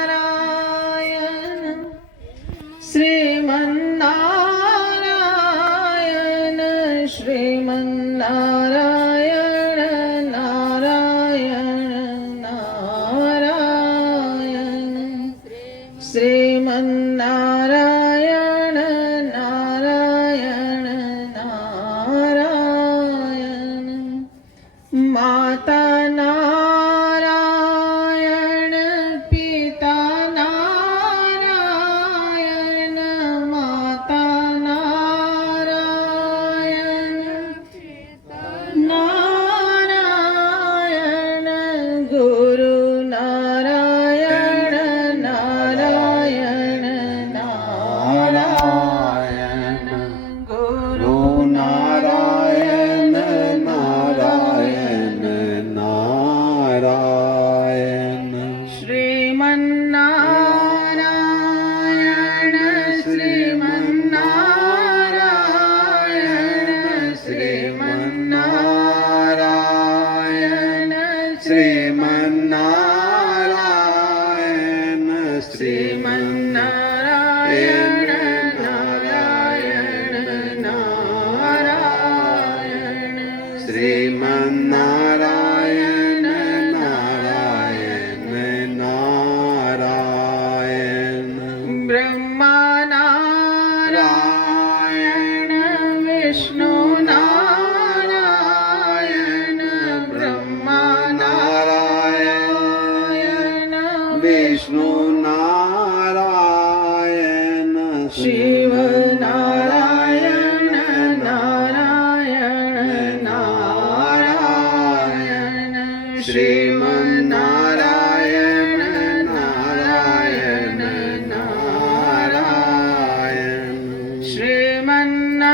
श्रीमन्नारायण श्रीमन्नारायण श्रीमन्नारायण नारायण नारायण श्रीमन्नारायण नारायण नारायण माता नारायण पिता नारायण माता नारायण नारायण गुरु नारायण नारायण नारायण गुरु नारायण नारायण नारायण श्रीमन्नारायण श्रीमन्नारायण श्रीमन्नारायण श्रीमन्नारायण श्रीमन्नारायण नारायण नारायण श्रीमन्नारायण नारायण नारायण ब्रह्मा नारायण विष्णु नारायण ब्रह्मा नारायण विष्णु नारायण शिव नारायण नारायण नारायण श्रीमन्नारायण नारायण नारायण श्रीमन्नारायण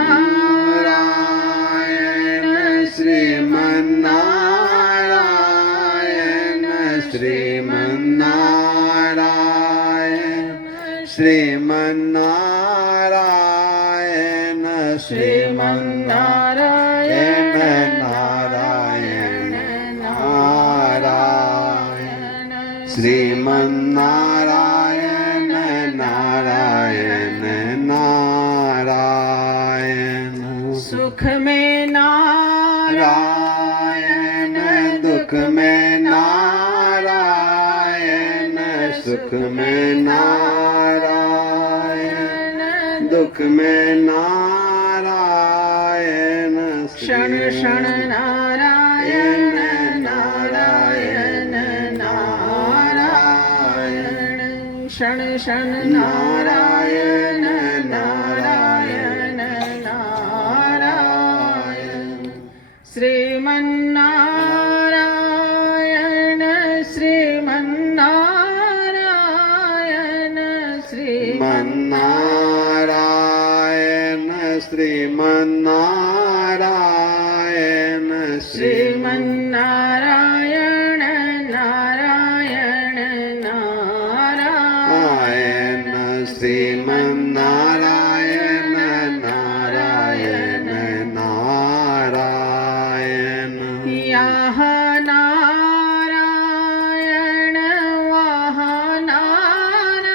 श्रीमन्नारायण श्रीमन्नारायण श्रीमन्नारायण श्रीमन्नारायण नारायण नारायण श्रीमन्नारायण नारायण नारायण सुख में नारायण दुख में नारायण सुख में नारायण दुख में नारायण क्षण क्षण नारायण नारायण नारायण क्षण क्षण नारायण नारायण नारायण श्रीमन्नारायण श्रीमन्नारायण श्रीमन्नारायण श्रीमन्नारायण श्रीमन्नारायण नारायण नारायण श्रीमन्नारायण नारायण नारायण याह नारायण वाह नारायण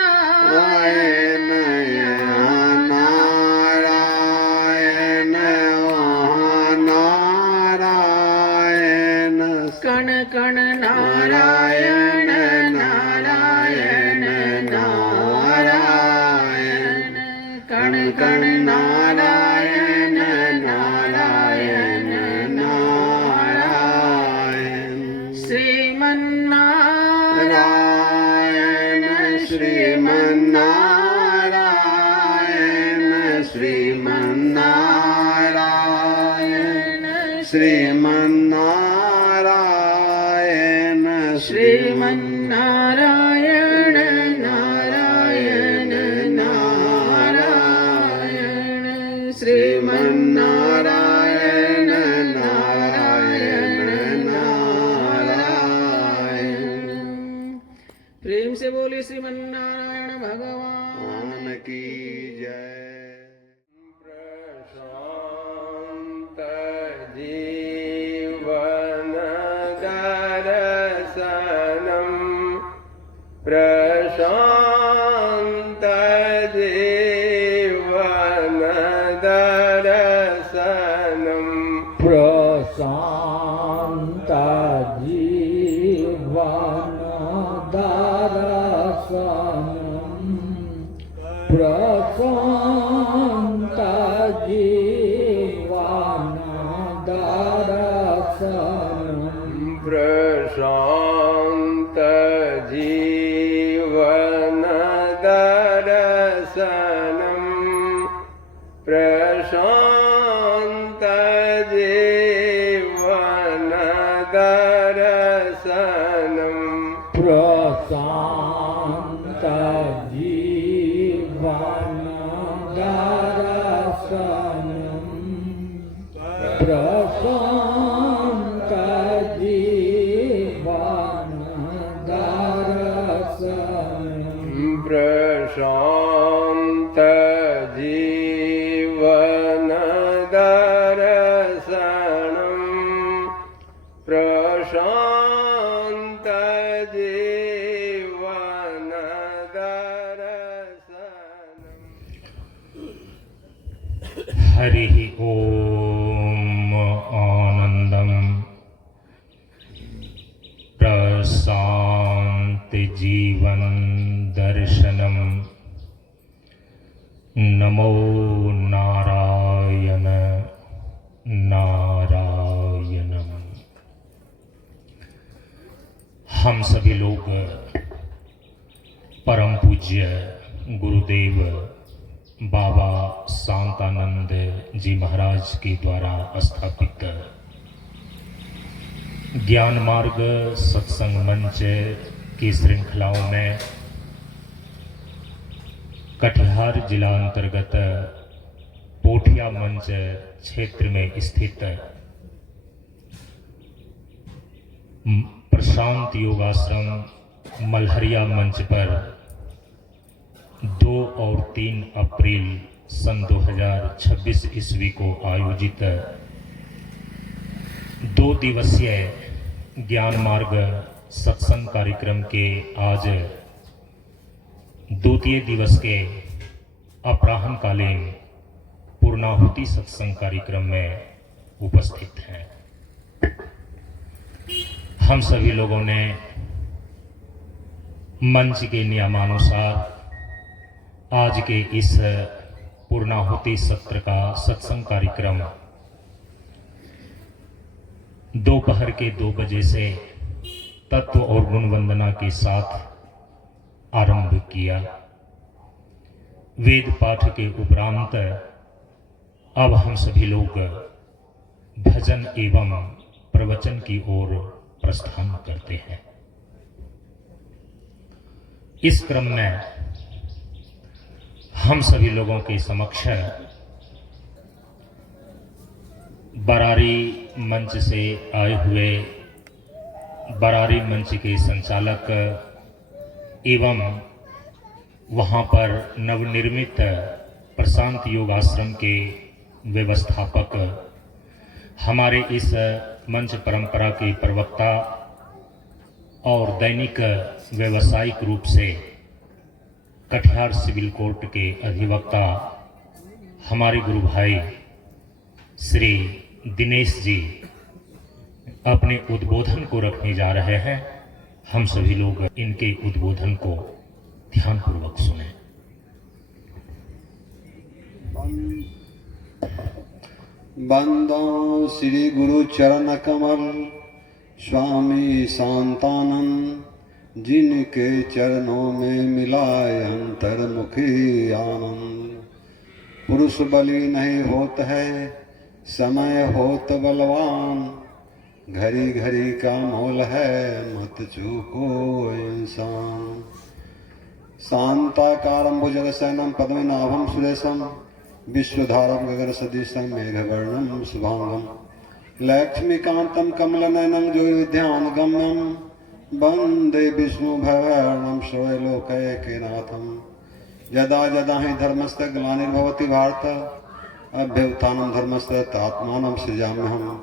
नारायण नारायण कण कण नारायण नारायण नारायण कण कण नारायण नारायण नारायण श्रीमन्नारायण श्रीमन्नारायण श्रीमन्नारायण श्रीमन्नारायण श्रीमन्नारायण नारायण नारायण श्रीमन्नारायण नारायण नारायण प्रेम से बोले श्रीमन्नारायण भगवान की जय। प्रशांत जीवन दर्शनम प्रशांत जीवन दर्शनम प्रशांत जीवन दर्शनम प्रशांत जीवन दर्शनम प्रशांत जीवन दर्शनम प्रशांत जीवन दर्शनम प्रशांत जीवन दर्शनम प्रशांत जीवन दर्शनम प्रशांत जीवन दर्शनम। हरिः ओम आनंदम प्रशांत जीवन दर्शनम नमो नारायण नारायणम। हम सभी लोग परम पूज्य गुरुदेव बाबा शांतानंद जी महाराज के द्वारा स्थापित ज्ञान मार्ग सत्संग मंच की श्रृंखलाओं में कटिहार जिला अंतर्गत पोठिया मंच क्षेत्र में स्थित प्रशांत योगाश्रम मल्हरिया मंच पर 2 और 3 अप्रैल सन 2026 ईस्वी को आयोजित 2 दिवसीय ज्ञान मार्ग सत्संग कार्यक्रम के आज द्वितीय दिवस के अपराह्नकालीन पूर्णाहुति सत्संग कार्यक्रम में उपस्थित हैं। हम सभी लोगों ने मंच के नियमानुसार आज के इस पूर्णाहुति सत्र का सत्संग कार्यक्रम दोपहर के 2 बजे से तत्व और गुण वंदना के साथ आरंभ किया। वेद पाठ के उपरांत अब हम सभी लोग भजन एवं प्रवचन की ओर प्रस्थान करते हैं। इस क्रम में हम सभी लोगों के समक्ष बरारी मंच से आए हुए बरारी मंच के संचालक एवं वहां पर नवनिर्मित प्रशांत योगाश्रम के व्यवस्थापक, हमारे इस मंच परंपरा के प्रवक्ता और दैनिक व्यावसायिक रूप से कटिहार सिविल कोर्ट के अधिवक्ता हमारे गुरु भाई श्री दिनेश जी अपने उद्बोधन को रखने जा रहे हैं। हम सभी लोग इनके उद्बोधन को ध्यानपूर्वक सुने। बंदो श्री गुरु चरण कमल स्वामी शांतानंद, जिनके चरणों में मिलाए अंतर्मुखी आनंद। पुरुष बलि नहीं होत है, समय होत बलवान, घड़ी घड़ी का मोल है, मत चूको इंसान। शांताकारं भुजगशयनं पद्मनाभं सुरेशं, विश्वधारं गगनसदृशं मेघवर्णं शुभांगं, लक्ष्मीकान्तं कमलनयनं योगिध्यानगम्यं, वन्दे विष्णुभयवर्णं सर्वलोकैकनाथं। यदा यदा हि धर्मस्य ग्लानिर्भवति भारत, अभ्युत्थानं धर्मस्य तदात्मानं सृजाम्यहम्।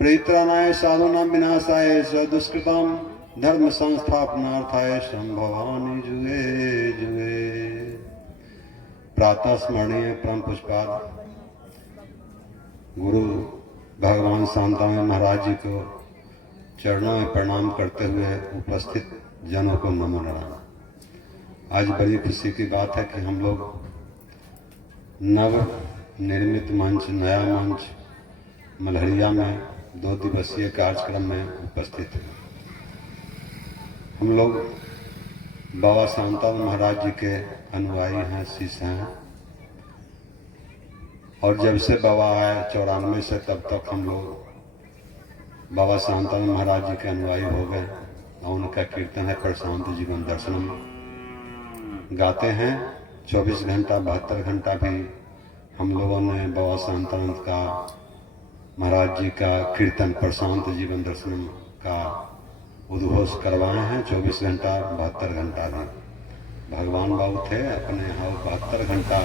परित्राणाय साधूनां विनाशाय च दुष्कृतां, धर्म संस्थापनार्थाय संभवामि जुगे जुगे। प्रातः स्मरणीय परम पुष्पाद गुरु भगवान शांतामय महाराज जी को चरणों में प्रणाम करते हुए उपस्थित जनों को नमो नारायण। आज बड़ी खुशी की बात है कि हम लोग नव निर्मित मंच, नया मंच मल्हरिया में 2 दिवसीय कार्यक्रम में उपस्थित हैं। हम लोग बाबा शांतानंद महाराज जी के अनुयायी हैं, शिष्य हैं, और जब से बाबा आए 94 से तब तक हम लोग बाबा शांतानंद महाराज जी के अनुयायी हो गए। और उनका कीर्तन है प्रशांत जीवन दर्शनम, गाते हैं 24 घंटा 72 घंटा भी हम लोगों ने बाबा शांतानंद का महाराज जी का कीर्तन प्रशांत जीवन दर्शनम का उद्घोष करवाए हैं। 24 घंटा 72 घंटा भी भगवान बाबू थे अपने यहाँ 72 घंटा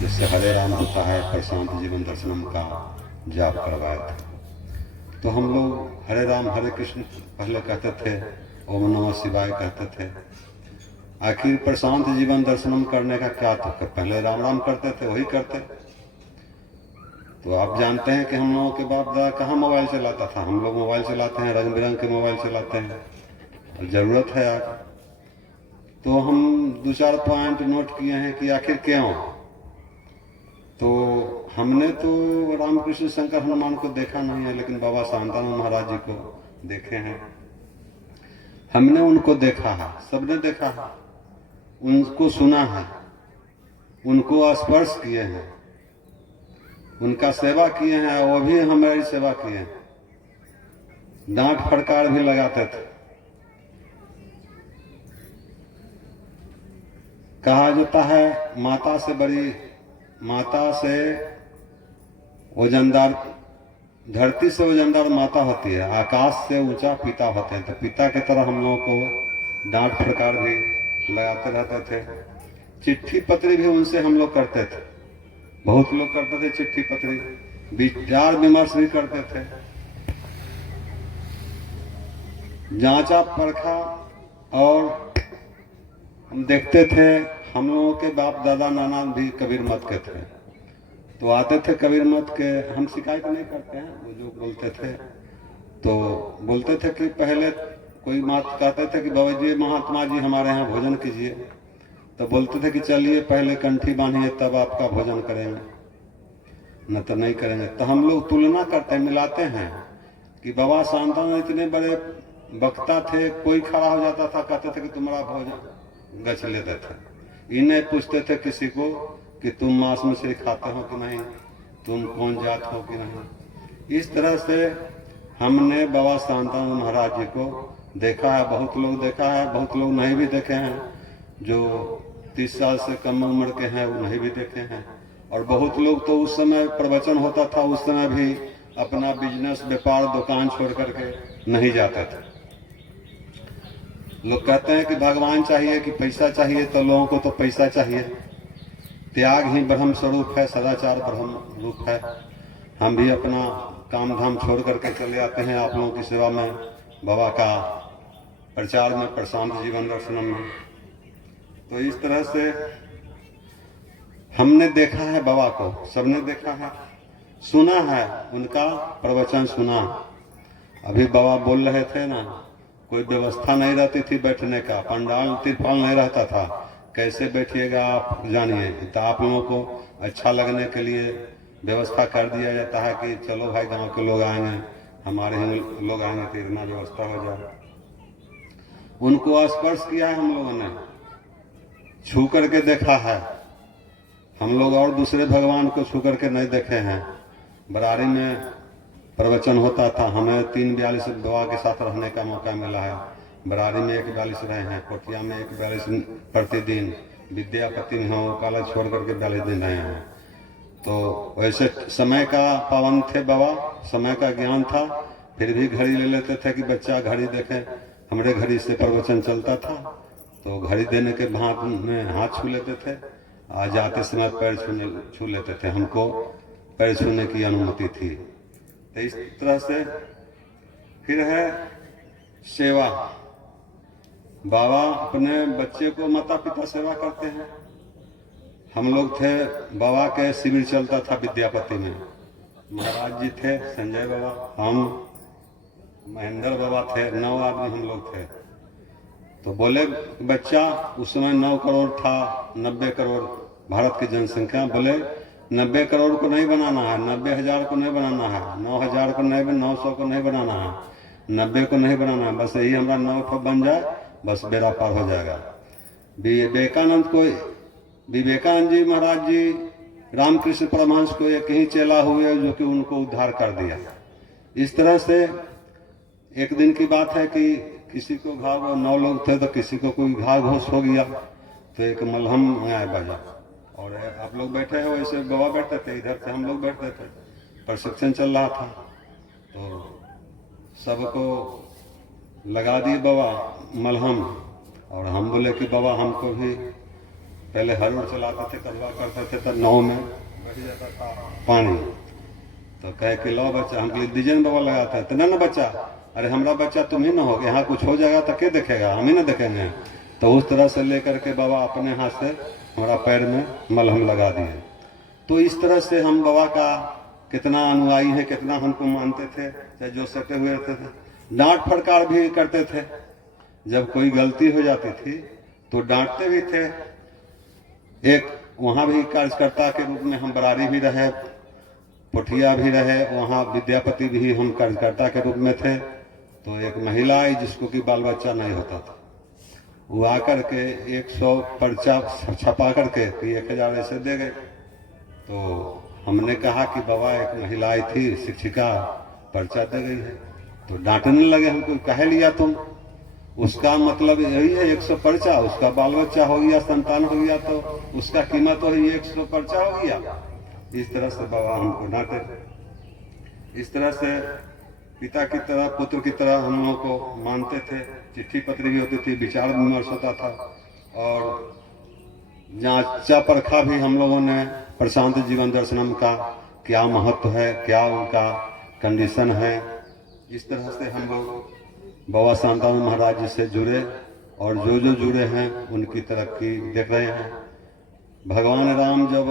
जिससे हरे राम होता है प्रशांत जीवन दर्शनम का जाप करवाए थे। तो हम लोग हरे राम हरे कृष्ण पहले कहते थे, ओम नमः शिवाय कहते थे। आखिर प्रशांत जीवन दर्शनम करने का क्या था? पहले राम राम करते थे, वही करते। तो आप जानते हैं कि हम लोगों के बाप दादा कहाँ मोबाइल चलाता था। हम लोग मोबाइल चलाते हैं, रंग बिरंग के मोबाइल चलाते हैं, और ज़रूरत है आज। तो हम 2-4 पॉइंट नोट किए हैं कि आखिर क्यों। तो हमने तो रामकृष्ण शंकर हनुमान को देखा नहीं है, लेकिन बाबा शांतानंद महाराज जी को देखे हैं। हमने उनको देखा है, सबने देखा है, उनको सुना है, उनको स्पर्श किए हैं, उनका सेवा किए हैं, वो भी हमारी सेवा किए हैं। डांट फटकार भी लगाते थे। कहा जाता है माता से बड़ी, माता से वजनदार, धरती से वजनदार माता होती है, आकाश से ऊंचा पिता होते हैं। तो पिता की तरह हम लोगों को डांट फटकार भी लगाते रहते थे। चिट्ठी पत्री भी उनसे हम लोग करते थे, बहुत लोग करते थे चिट्ठी पत्री, विचार विमर्श भी करते थे, जांचा परखा। और हम देखते थे हम लोगों के बाप दादा नाना भी कबीर मत के थे, तो आते थे कबीर मत के। हम शिकायत नहीं करते हैं, वो जो बोलते थे तो बोलते थे कि पहले कोई बात कहते थे कि बाबा जी महात्मा जी हमारे यहाँ भोजन कीजिए, तो बोलते थे कि चलिए पहले कंठी बांधिए तब आपका भोजन करेंगे, न तो नहीं करेंगे। तो हम लोग तुलना करते हैं, मिलाते हैं कि बाबा शांतानंद इतने बड़े वक्ता थे, कोई खड़ा हो जाता था कहते थे कि तुम्हारा भोजन गच लेते थे। इन्हें पूछते थे किसी को कि तुम मांस मछली खाते हो कि नहीं, तुम कौन जात हो कि नहीं। इस तरह से हमने बाबा शांतानंद महाराज जी को देखा है। बहुत लोग देखा है, बहुत लोग नहीं भी देखे हैं, जो 30 साल से कम उम्र के हैं वो नहीं भी देखे हैं। और बहुत लोग तो उस समय प्रवचन होता था, उस समय भी अपना बिजनेस व्यापार दुकान छोड़ करके नहीं जाते थे। लोग कहते हैं कि भगवान चाहिए कि पैसा चाहिए, तो लोगों को तो पैसा चाहिए। त्याग ही ब्रह्म स्वरूप है, सदाचार ब्रह्म रूप है। हम भी अपना काम धाम छोड़ करके चले आते हैं आप लोगों की सेवा में, बाबा का प्रचार में, प्रशांत जीवन दर्शनम में। तो इस तरह से हमने देखा है बाबा को, सबने देखा है, सुना है, उनका प्रवचन सुना। अभी बाबा बोल रहे थे ना, कोई व्यवस्था नहीं रहती थी बैठने का, पंडाल तिरपाल नहीं रहता था, कैसे बैठिएगा आप जानिए। तो आप लोगों को अच्छा लगने के लिए व्यवस्था कर दिया जाता है कि चलो भाई गांव के लोग आएंगे, हमारे ही लोग आएंगे तो इतना व्यवस्था हो जाए। उनको स्पर्श किया है हम लोगों ने, छू करके देखा है। हम लोग और दूसरे भगवान को छू करके नहीं देखे हैं। बरारी में प्रवचन होता था, हमें 342 बाबा के साथ रहने का मौका मिला है। बरारी में 142 रहे हैं, कोटिया में 142 प्रतिदिन, विद्यापति में हो कॉलेज छोड़ करके 42 दिन रहे हैं। तो वैसे समय का पावन थे बाबा, समय का ज्ञान था, फिर भी घड़ी ले लेते थे कि बच्चा घड़ी देखे। हमारे घड़ी से प्रवचन चलता था, तो घड़ी देने के भाग में हाथ छू लेते थे, आ जाते समय पैर छू लेते थे। हमको पैर छूने की अनुमति थी। तो इस तरह से फिर है सेवा। बाबा अपने बच्चे को माता पिता सेवा करते हैं। हम लोग थे, बाबा के शिविर चलता था विद्यापति में, महाराज जी थे, संजय बाबा, हम, महेंद्र बाबा थे, 9 आदमी हम लोग थे। तो बोले बच्चा, उस समय 9 करोड़ था, 90 करोड़ भारत की जनसंख्या, बोले 90 करोड़ को नहीं बनाना है, 90,000 को नहीं बनाना है, 9,000 को नहीं, 900 को नहीं बनाना है, 90 को नहीं बनाना है, बस यही हमारा 9 बन जाए, बस बेड़ा पार हो जाएगा। विवेकानंद जी महाराज जी रामकृष्ण परमहंस को एक ही चेला हुए जो कि उनको उद्धार कर दिया। इस तरह से एक दिन की बात है कि किसी को घाव, 9 लोग थे तो किसी को कोई घाव घोष हो गया, तो एक मलहम आया बाजा, और आप लोग बैठे हो, ऐसे बाबा बैठते थे, इधर से हम लोग बैठते थे, प्रशिक्षण चल रहा था, तो सबको लगा दिए बाबा मलहम। और हम बोले कि बाबा हमको भी, पहले हर चलाते थे, कदवा करते थे, तो 9 में बैठ जाता था पानी, तो कहे कि लो बच्चा, हम दीजिए ना बाबा लगाते हैं, तो ना बच्चा, अरे हमारा बच्चा तुम ही ना हो, यहाँ कुछ हो जाएगा तो क्या देखेगा, हम ही ना देखेंगे। तो उस तरह से लेकर के बाबा अपने हाथ से हमारा पैर में मलहम लगा दिए। तो इस तरह से हम बाबा का कितना अनुयायी है, कितना हमको मानते थे, चाहे जो सटे हुए रहते थे। डांट फटकार भी करते थे, जब कोई गलती हो जाती थी तो डांटते भी थे। एक वहाँ भी कार्यकर्ता के रूप में हम बरारी भी रहे, पोठिया भी रहे, वहाँ विद्यापति भी हम कार्यकर्ता के रूप में थे। तो एक महिला आई जिसको कि बाल बच्चा नहीं होता था, वो आकर के 100 पर्चा छपा करके 1000 ऐसे दे गए। तो हमने कहा कि बाबा एक महिला आई थी, शिक्षिका, पर्चा दे गई है, तो डांटने लगे हमको, कहे लिया तुम, उसका मतलब यही है 100 पर्चा, उसका बाल बच्चा हो गया, संतान हो गया, तो उसका कीमत वही 100 पर्चा हो गया। इस तरह से बाबा हमको डांटे। इस तरह से पिता की तरह, पुत्र की तरह हम लोगों को मानते थे। चिट्ठी पत्री भी होती थी, विचार विमर्श होता था, और जांचा परखा भी हम लोगों ने प्रशांत जीवन दर्शनम का क्या महत्व है, क्या उनका कंडीशन है। इस तरह से हम लोग बाबा शांतानंद महाराज जी से जुड़े, और जो जुड़े हैं उनकी तरक्की देख रहे हैं। भगवान राम जब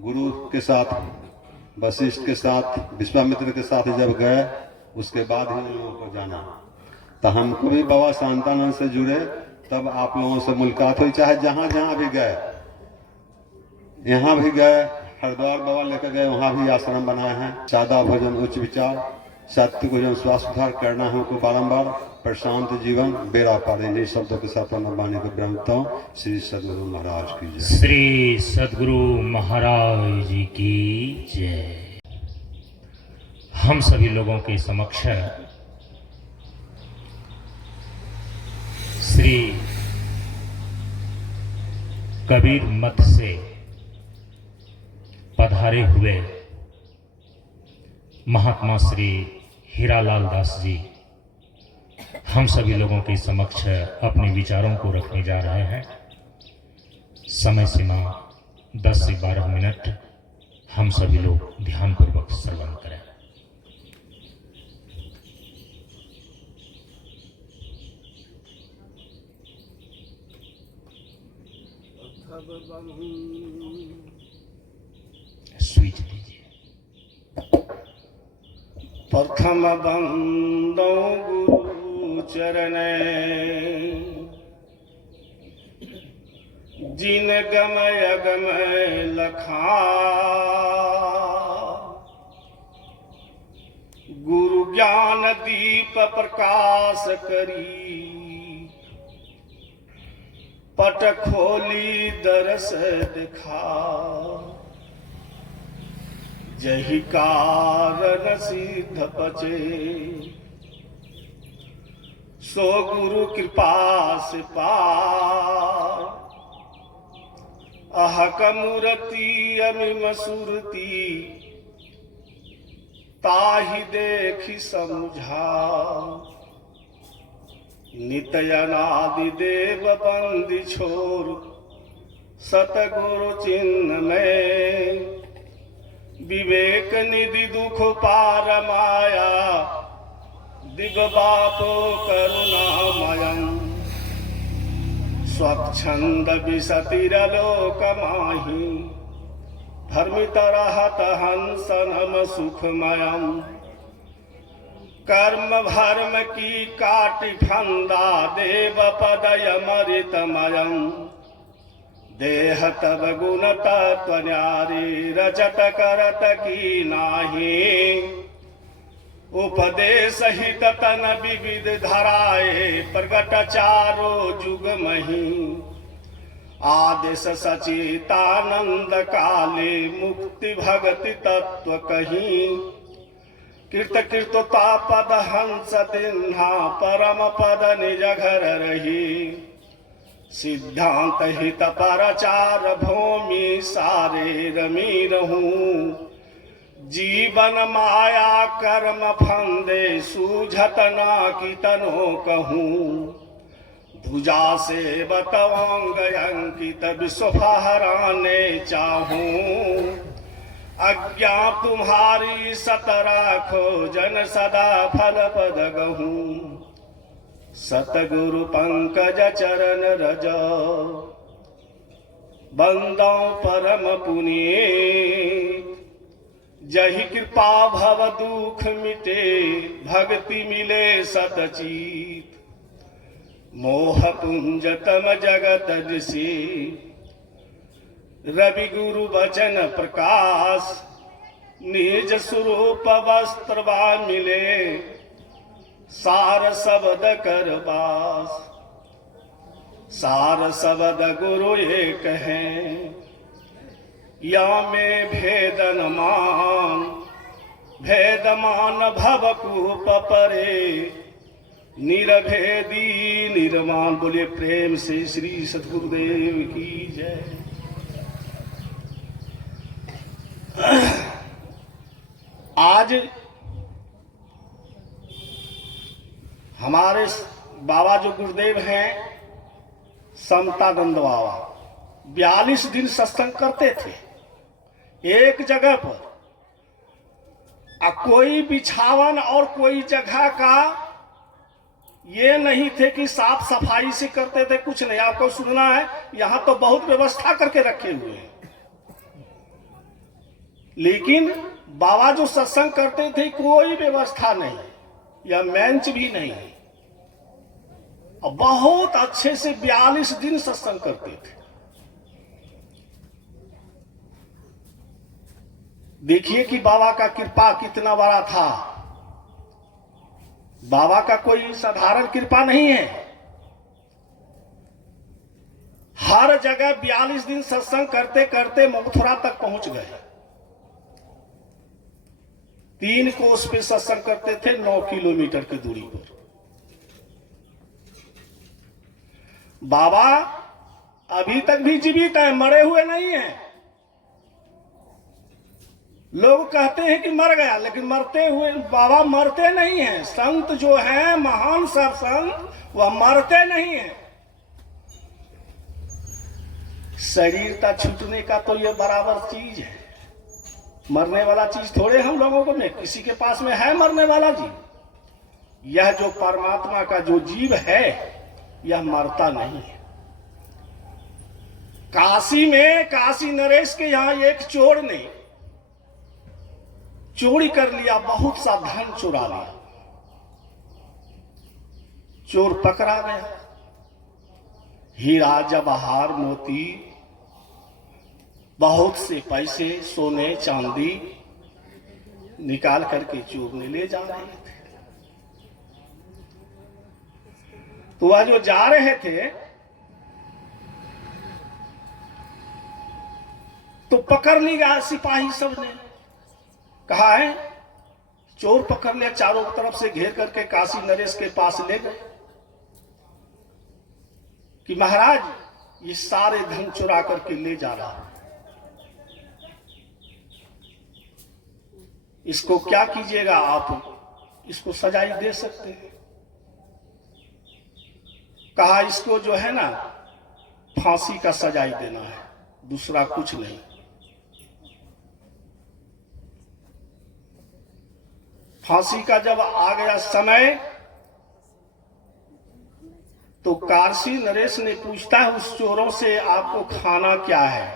गुरु के साथ, वशिष्ठ के साथ, विश्वामित्र के साथ जब गए, उसके बाद ही उन लोगों को जाना। तो हमको भी बाबा शांतानंद से जुड़े, तब आप लोगों से मुलाकात हुई, चाहे जहाँ जहाँ भी गए, यहाँ भी गए, हरिद्वार बाबा लेकर गए, वहाँ भी आश्रम बनाए हैं। सादा भोजन, उच्च विचार, सात्विक भोजन, स्वास्थ्य सुधार करना है हमको बारम्बार, प्रशांत जीवन, बेड़ा पार। इन्हीं शब्दों के साथ वाणी को ब्रह्मता हूँ। श्री सदगुरु महाराज की जय। श्री सदगुरु महाराज जी की जय। हम सभी लोगों के समक्ष श्री कबीर मठ से पधारे हुए महात्मा श्री हीरालाल दास जी हम सभी लोगों के समक्ष अपने विचारों को रखने जा रहे हैं। समय सीमा 10 से 12 मिनट। हम सभी लोग ध्यानपूर्वक श्रवण करें। स्विच दीजिए। प्रथम बंदो गुरु चरणे, जिन गमय गमय लखा, गुरु ज्ञान दीप प्रकाश करी, पट खोली दरस दिखा, जहि कारण सिद्ध बचे, सो गुरु कृपा से पार, अहक मूर्ति अमिम सुरती, ताहि देखि समुझा, नित्यानादि देव बंदी छोर, सतगुरु चिन्ह में, विवेक निधि दुख पार माया, दिग्बापो करुणामयम्, स्वच्छंद विसतिरलोक माहि, भ्रमित रहत हंसनम सुखमयम कर्म भर्म की काटि फंदा देव पदय मरितमयम देह तब गुण तत्व न्यारी रचत करत की नाही उपदेश हित तन विविध धराए प्रगट चारो जुग मही आदेश सचितानंद काले मुक्ति भगति तत्व कहीं कृत कृतता पद हंस तिन्हा परम पद निज घर रही सिद्धांत हित परचार भूमि सारे रमी रहूं जीवन माया कर्म फंदे सूझत ना की तनो कहूं भुजा से बतवांग अंकित विश्व फहराने चाहूं अज्ञा तुम्हारी सत राखो जन सदा फल पद गहूं सतगुरु पंकज चरण रजो बंदों परम पुनीत जहि कृपा भव दुख मिटे भक्ति मिले सतचित मोह पुंज तम जगत दिशि रवि गुरु वचन प्रकाश निज स्वरूप वस्त्र मिले सार शब्द कर बास सार शब्द गुरु एक है या में भेदमान भवकूप परे निरभेदी निर्माण। बोले प्रेम से श्री सद्गुरुदेव की जय। आज हमारे बाबा जो गुरुदेव हैं समतानंद बाबा 42 दिन सत्संग करते थे एक जगह पर। कोई बिछावन और कोई जगह का ये नहीं थे कि साफ सफाई से करते थे, कुछ नहीं। आपको सुनना है, यहां तो बहुत व्यवस्था करके रखे हुए हैं, लेकिन बाबा जो सत्संग करते थे कोई व्यवस्था नहीं या बेंच भी नहीं, और बहुत अच्छे से 42 दिन सत्संग करते थे। देखिए कि बाबा का कृपा कितना बड़ा था। बाबा का कोई साधारण कृपा नहीं है। हर जगह 42 दिन सत्संग करते करते मथुरा तक पहुंच गए। 3 कोस पे सत्संग करते थे 9 किलोमीटर की दूरी पर। बाबा अभी तक भी जीवित है, मरे हुए नहीं हैं। लोग कहते हैं कि मर गया, लेकिन मरते हुए बाबा मरते नहीं हैं। संत जो हैं, महान सब संत, वह मरते नहीं हैं। शरीर का छूटने का तो यह बराबर चीज है, मरने वाला चीज थोड़े हम लोगों को में किसी के पास में है मरने वाला जीव। यह जो परमात्मा का जो जीव है यह मरता नहीं है। काशी में काशी नरेश के यहां एक चोर ने चोरी कर लिया, बहुत सा धन चुरा लिया। चोर पकड़ा गया। हीरा जवाहर मोती बहुत से पैसे सोने चांदी निकाल करके चोर ने ले जा रहे थे। तो वह जो जा रहे थे तो पकड़ ली गया सिपाही सब ने। कहा है चोर पकड़ लिया, चारों तरफ से घेर करके काशी नरेश के पास ले गए कि महाराज ये सारे धन चुरा करके ले जा रहा है, इसको क्या कीजिएगा आप? इसको सजाई दे सकते हैं। कहा इसको जो है ना फांसी का सजाई देना है, दूसरा कुछ नहीं। फांसी का जब आ गया समय तो काशी नरेश ने पूछता है उस चोरों से, आपको खाना क्या है?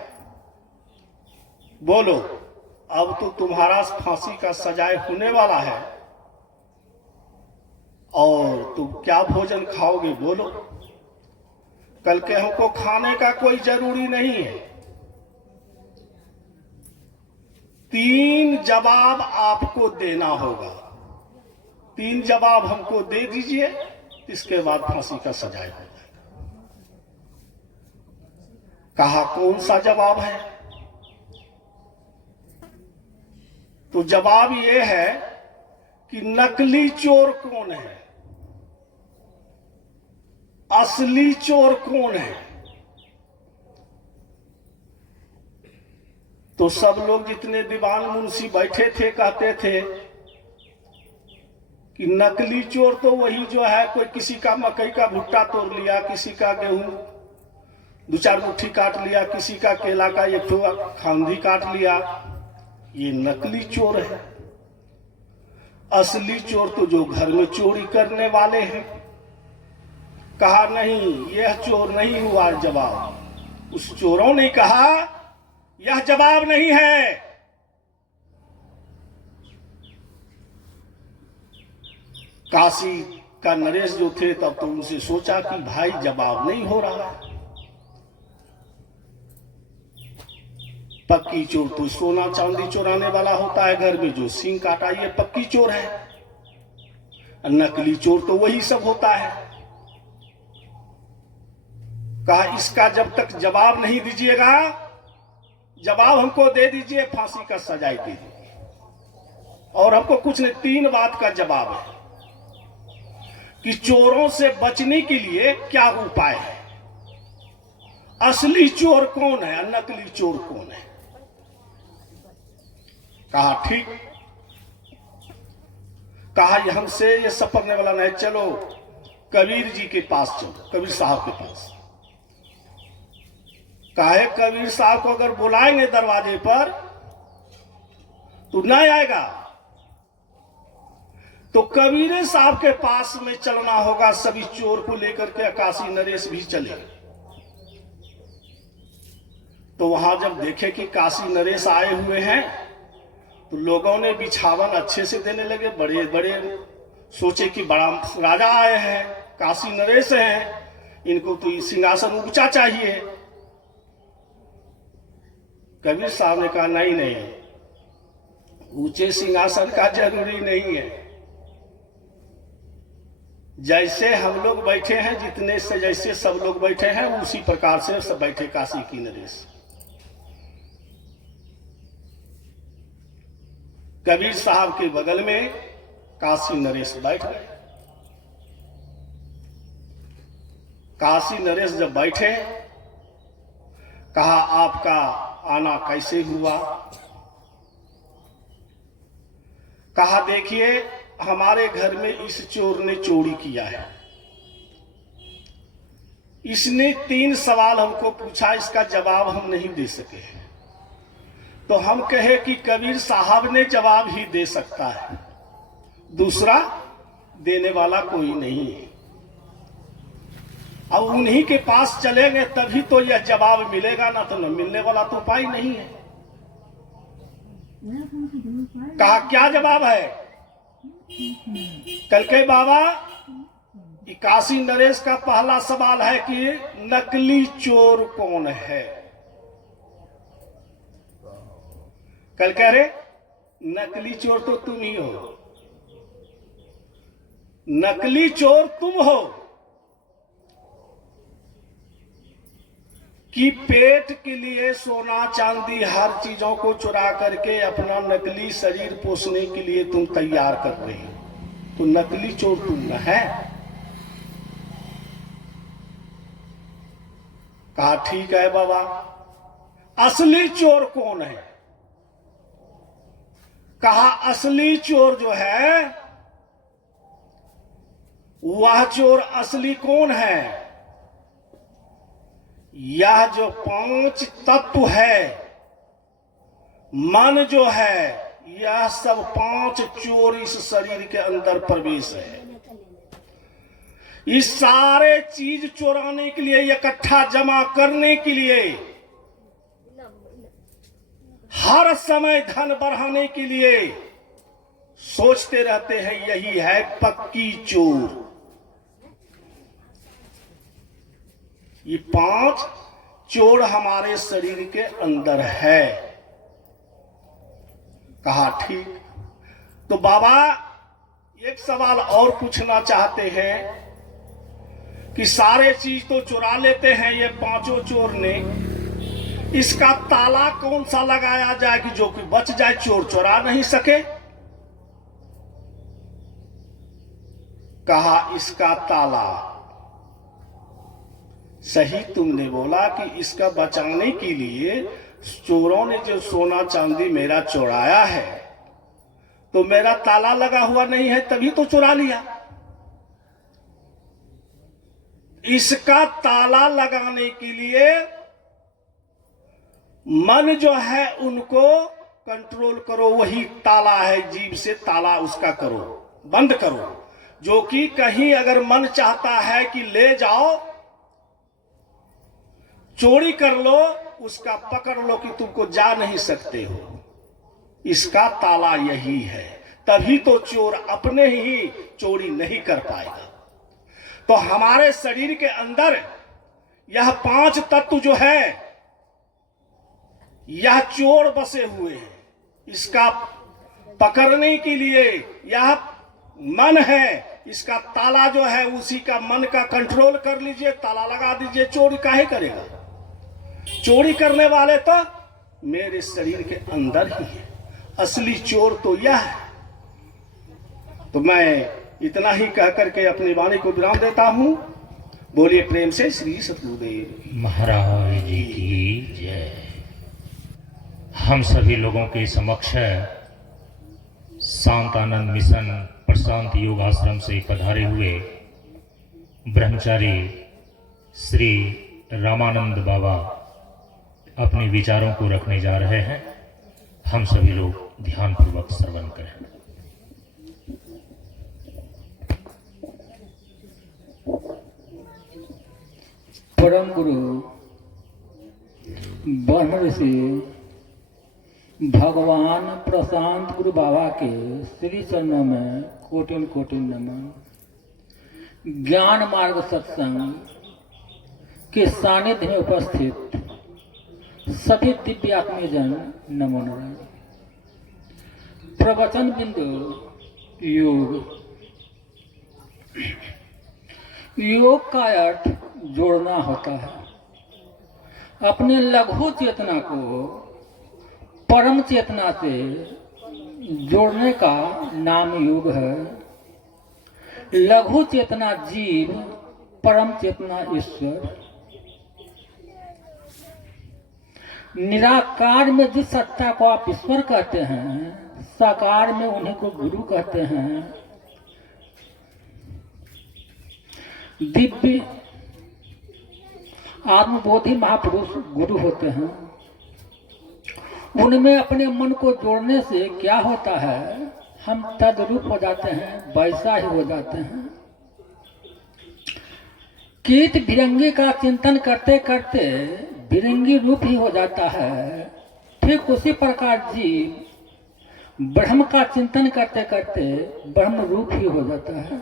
बोलो, अब तो तुम्हारा फांसी का सजाए होने वाला है और तुम क्या भोजन खाओगे बोलो। कल के हमको खाने का कोई जरूरी नहीं है। 3 जवाब आपको देना होगा। 3 जवाब हमको दे दीजिए, इसके बाद फांसी का सजाए हो जाएगा। कहा कौन सा जवाब है? तो जवाब यह है कि नकली चोर कौन है, असली चोर कौन है। तो सब लोग जितने दीवान मुंशी बैठे थे कहते थे कि नकली चोर तो वही जो है, कोई किसी का मकई का भुट्टा तोड़ लिया, किसी का गेहूं 2-4 मुट्ठी काट लिया, किसी का केला का 1 खांधी काट लिया, ये नकली चोर है। असली चोर तो जो घर में चोरी करने वाले हैं। कहा नहीं, यह चोर नहीं हुआ जवाब। उस चोरों ने कहा यह जवाब नहीं है। काशी का नरेश जो थे तब तो उनसे सोचा कि भाई जवाब नहीं हो रहा है। पक्की चोर तो सोना चांदी चुराने वाला होता है, घर में जो सींग काटा ये पक्की चोर है। नकली चोर तो वही सब होता है। कहा इसका जब तक जवाब नहीं दीजिएगा, जवाब हमको दे दीजिए, फांसी का सजाए दे दीजिए। और हमको कुछ नहीं, 3 बात का जवाब है कि चोरों से बचने के लिए क्या उपाय है, असली चोर कौन है, नकली चोर कौन है। कहा ठीक। कहा हमसे ये सपरने वाला नहीं, चलो कबीर जी के पास चलो, कबीर साहब के पास। कहे कबीर साहब को अगर बुलाएंगे दरवाजे पर तो नहीं आएगा, तो कबीर साहब के पास में चलना होगा। सभी चोर को लेकर के काशी नरेश भी चले। तो वहां जब देखे कि काशी नरेश आए हुए हैं तो लोगों ने बिछावन अच्छे से देने लगे। बड़े बड़े सोचे कि बड़ा राजा आए हैं, काशी नरेश हैं, इनको तो सिंहासन ऊंचा चाहिए। कबीर साहब ने कहा नहीं नहीं, ऊंचे सिंहासन का जरूरी नहीं है। जैसे हम लोग बैठे हैं, जितने से जैसे सब लोग बैठे हैं उसी प्रकार से सब बैठे काशी की नरेश। कबीर साहब के बगल में काशी नरेश बैठ गए। काशी नरेश जब बैठे, कहा आपका आना कैसे हुआ। कहा देखिए हमारे घर में इस चोर ने चोरी किया है। इसने 3 सवाल हमको पूछा, इसका जवाब हम नहीं दे सके। तो हम कहे कि कबीर साहब ने जवाब ही दे सकता है, दूसरा देने वाला कोई नहीं है। अब उन्हीं के पास चलेंगे तभी तो यह जवाब मिलेगा, ना तो न मिलने वाला तो उपाय नहीं है। कहा क्या जवाब है। कल के बाबा काशी नरेश का पहला सवाल है कि नकली चोर कौन है। कल कह रहे नकली चोर तो तुम ही हो, नकली चोर तुम हो कि पेट के लिए सोना चांदी हर चीजों को चुरा करके अपना नकली शरीर पोषने के लिए तुम तैयार कर रहे हो। तो नकली चोर तुम न है। कहा ठीक है बाबा, असली चोर कौन है। कहा असली चोर जो है, वह चोर असली कौन है। यह जो 5 तत्व है, मन जो है, यह सब 5 चोर इस शरीर के अंदर प्रवेश है। इस सारे चीज चुराने के लिए, इकट्ठा जमा करने के लिए हर समय धन बढ़ाने के लिए सोचते रहते हैं, यही है पक्की चोर। ये 5 चोर हमारे शरीर के अंदर है। कहा ठीक। तो बाबा एक सवाल और पूछना चाहते हैं कि सारे चीज तो चुरा लेते हैं ये 5 चोर ने, इसका ताला कौन सा लगाया जाए कि जो कि बच जाए, चोर चुरा नहीं सके। कहा इसका ताला, सही तुमने बोला कि इसका बचाने के लिए चोरों ने जो सोना चांदी मेरा चुराया है, तो मेरा ताला लगा हुआ नहीं है, तभी तो चुरा लिया। इसका ताला लगाने के लिए मन जो है उनको कंट्रोल करो, वही ताला है। जीभ से ताला उसका करो, बंद करो। जो कि कहीं अगर मन चाहता है कि ले जाओ, चोरी कर लो, उसका पकड़ लो कि तुमको जा नहीं सकते हो। इसका ताला यही है, तभी तो चोर अपने ही चोरी नहीं कर पाएगा। तो हमारे शरीर के अंदर यह 5 तत्व जो है, यह चोर बसे हुए हैं। इसका पकड़ने के लिए यह मन है, इसका ताला जो है उसी का मन का कंट्रोल कर लीजिए, ताला लगा दीजिए। चोरी काहे करेगा? चोरी करने वाले तो मेरे शरीर के अंदर ही है। असली चोर तो यह है। तो मैं इतना ही कह करके अपनी वाणी को विराम देता हूं। बोलिए प्रेम से श्री सतगुरुदेव महाराज जी की जय। हम सभी लोगों के समक्ष शांतानंद मिशन प्रशांत योग आश्रम से पधारे हुए ब्रह्मचारी श्री रामानंद बाबा अपने विचारों को रखने जा रहे हैं। हम सभी लोग ध्यानपूर्वक श्रवण करें। परम गुरु ब्रह्म ऋषि भगवान प्रशांत गुरु बाबा के श्री चरणों में कोटिन कोटिन नमन। ज्ञान मार्ग सत्संग के सानिध्य में उपस्थित सभी दिव्यात्मीजन नमो नारायण। प्रवचन बिंदु योग का अर्थ जोड़ना होता है। अपने लघु चेतना को परम चेतना से जोड़ने का नाम योग है। लघु चेतना जीव, परम चेतना ईश्वर। निराकार में जिस सत्ता को आप ईश्वर कहते हैं, साकार में उन्हीं को गुरु कहते हैं। दिव्य आत्मबोधि महापुरुष गुरु होते हैं। उनमें अपने मन को जोड़ने से क्या होता है, हम तद्रूप हो जाते हैं, वैसा ही हो जाते हैं। कीट भिरंगी का चिंतन करते करते भिरंगी रूप ही हो जाता है। ठीक उसी प्रकार जीव ब्रह्म का चिंतन करते करते ब्रह्म रूप ही हो जाता है।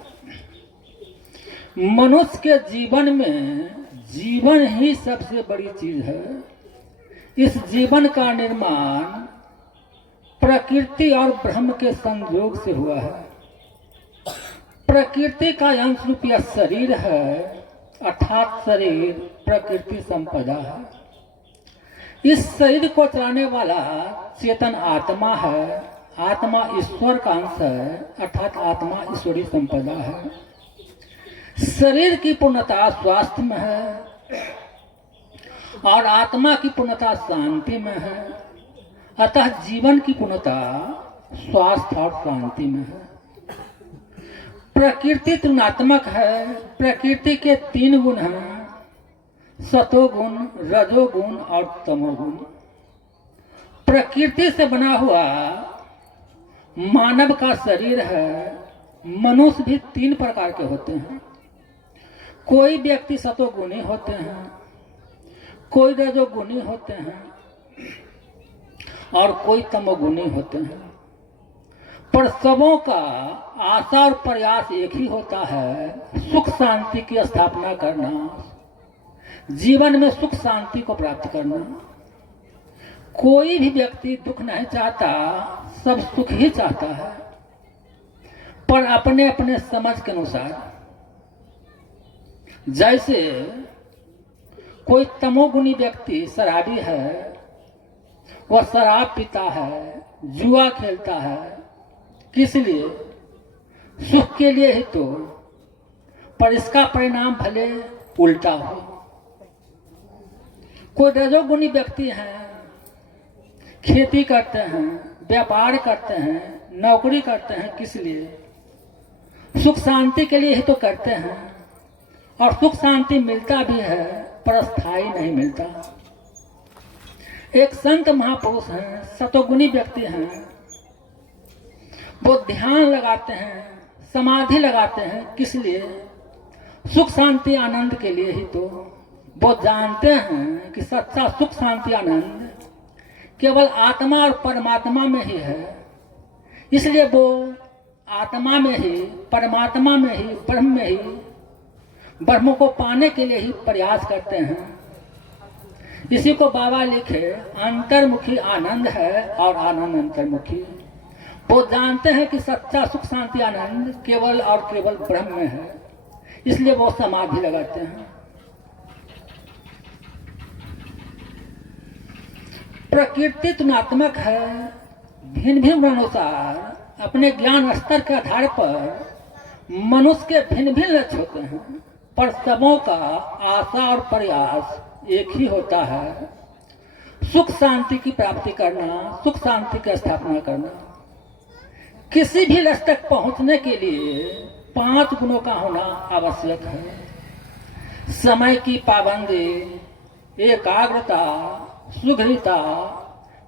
मनुष्य के जीवन में जीवन ही सबसे बड़ी चीज है। इस जीवन का निर्माण प्रकृति और ब्रह्म के संयोग से हुआ है। प्रकृति का अंश रूप यह शरीर है, अर्थात शरीर प्रकृति संपदा है। इस शरीर को चलाने वाला चेतन आत्मा है। आत्मा ईश्वर का अंश है, अर्थात आत्मा ईश्वरी संपदा है। शरीर की पूर्णता स्वास्थ्य में है और आत्मा की पूर्णता शांति में है। अतः जीवन की पूर्णता स्वास्थ्य और शांति में है। प्रकृति त्रिगुणात्मक है। प्रकृति के 3 गुण हैं, सतोगुण, रजोगुण और तमोगुण। प्रकृति से बना हुआ मानव का शरीर है। मनुष्य भी 3 प्रकार के होते हैं। कोई व्यक्ति सतोगुणी होते हैं, कोई रजोगुणी होते हैं और कोई तमोगुणी होते हैं, पर सबों का आशा और प्रयास एक ही होता है, सुख शांति की स्थापना करना, जीवन में सुख शांति को प्राप्त करना। कोई भी व्यक्ति दुख नहीं चाहता, सब सुख ही चाहता है, पर अपने अपने समझ के अनुसार। जैसे कोई तमोगुणी व्यक्ति शराबी है, वह शराब पीता है, जुआ खेलता है, किस लिए? सुख के लिए ही तो, पर इसका परिणाम भले उल्टा हो। कोई रजोगुणी व्यक्ति हैं, खेती करते हैं, व्यापार करते हैं, नौकरी करते हैं, किस लिए? सुख शांति के लिए ही तो करते हैं, और सुख शांति मिलता भी है, पर स्थायी नहीं मिलता। एक संत महापुरुष हैं, सतोगुणी व्यक्ति हैं, वो ध्यान लगाते हैं, समाधि लगाते हैं, किस लिए? सुख शांति आनंद के लिए ही तो। वो जानते हैं कि सच्चा सुख शांति आनंद केवल आत्मा और परमात्मा में ही है, इसलिए वो आत्मा में ही, परमात्मा में ही, ब्रह्म में ही, ब्रह्म को पाने के लिए ही प्रयास करते हैं। इसी को बाबा लिखे, अंतर्मुखी आनंद है और आनंद अंतर्मुखी। वो जानते हैं कि सच्चा सुख शांति आनंद केवल और केवल ब्रह्म में है, इसलिए वो समाधि लगाते हैं। प्रकृति तुलनात्मक है, भिन्न भिन्न अनुसार अपने ज्ञान स्तर के आधार पर मनुष्य के भिन्न भिन्न लक्ष्य होते हैं, पर सबों का आशा और प्रयास एक ही होता है, सुख शांति की प्राप्ति करना, सुख शांति की स्थापना करना। किसी भी लक्ष्य तक पहुंचने के लिए 5 गुणों का होना आवश्यक है। समय की पाबंदी, एकाग्रता, सुगृहता,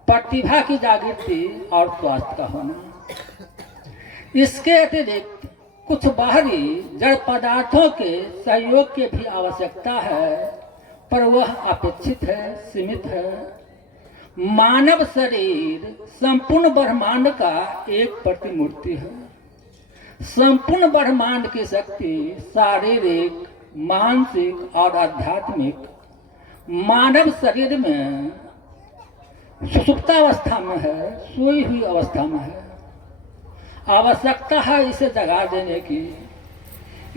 प्रतिभा की जागृति और स्वास्थ्य का होना। इसके अतिरिक्त कुछ बाहरी जड़ पदार्थों के सहयोग की भी आवश्यकता है, पर वह अपेक्षित है, सीमित है। मानव शरीर संपूर्ण ब्रह्मांड का एक प्रतिमूर्ति है। संपूर्ण ब्रह्मांड की शक्ति शारीरिक, मानसिक और आध्यात्मिक मानव शरीर में सुषुप्तावस्था में है, सोई हुई अवस्था में है। आवश्यकता है इसे जगा देने की।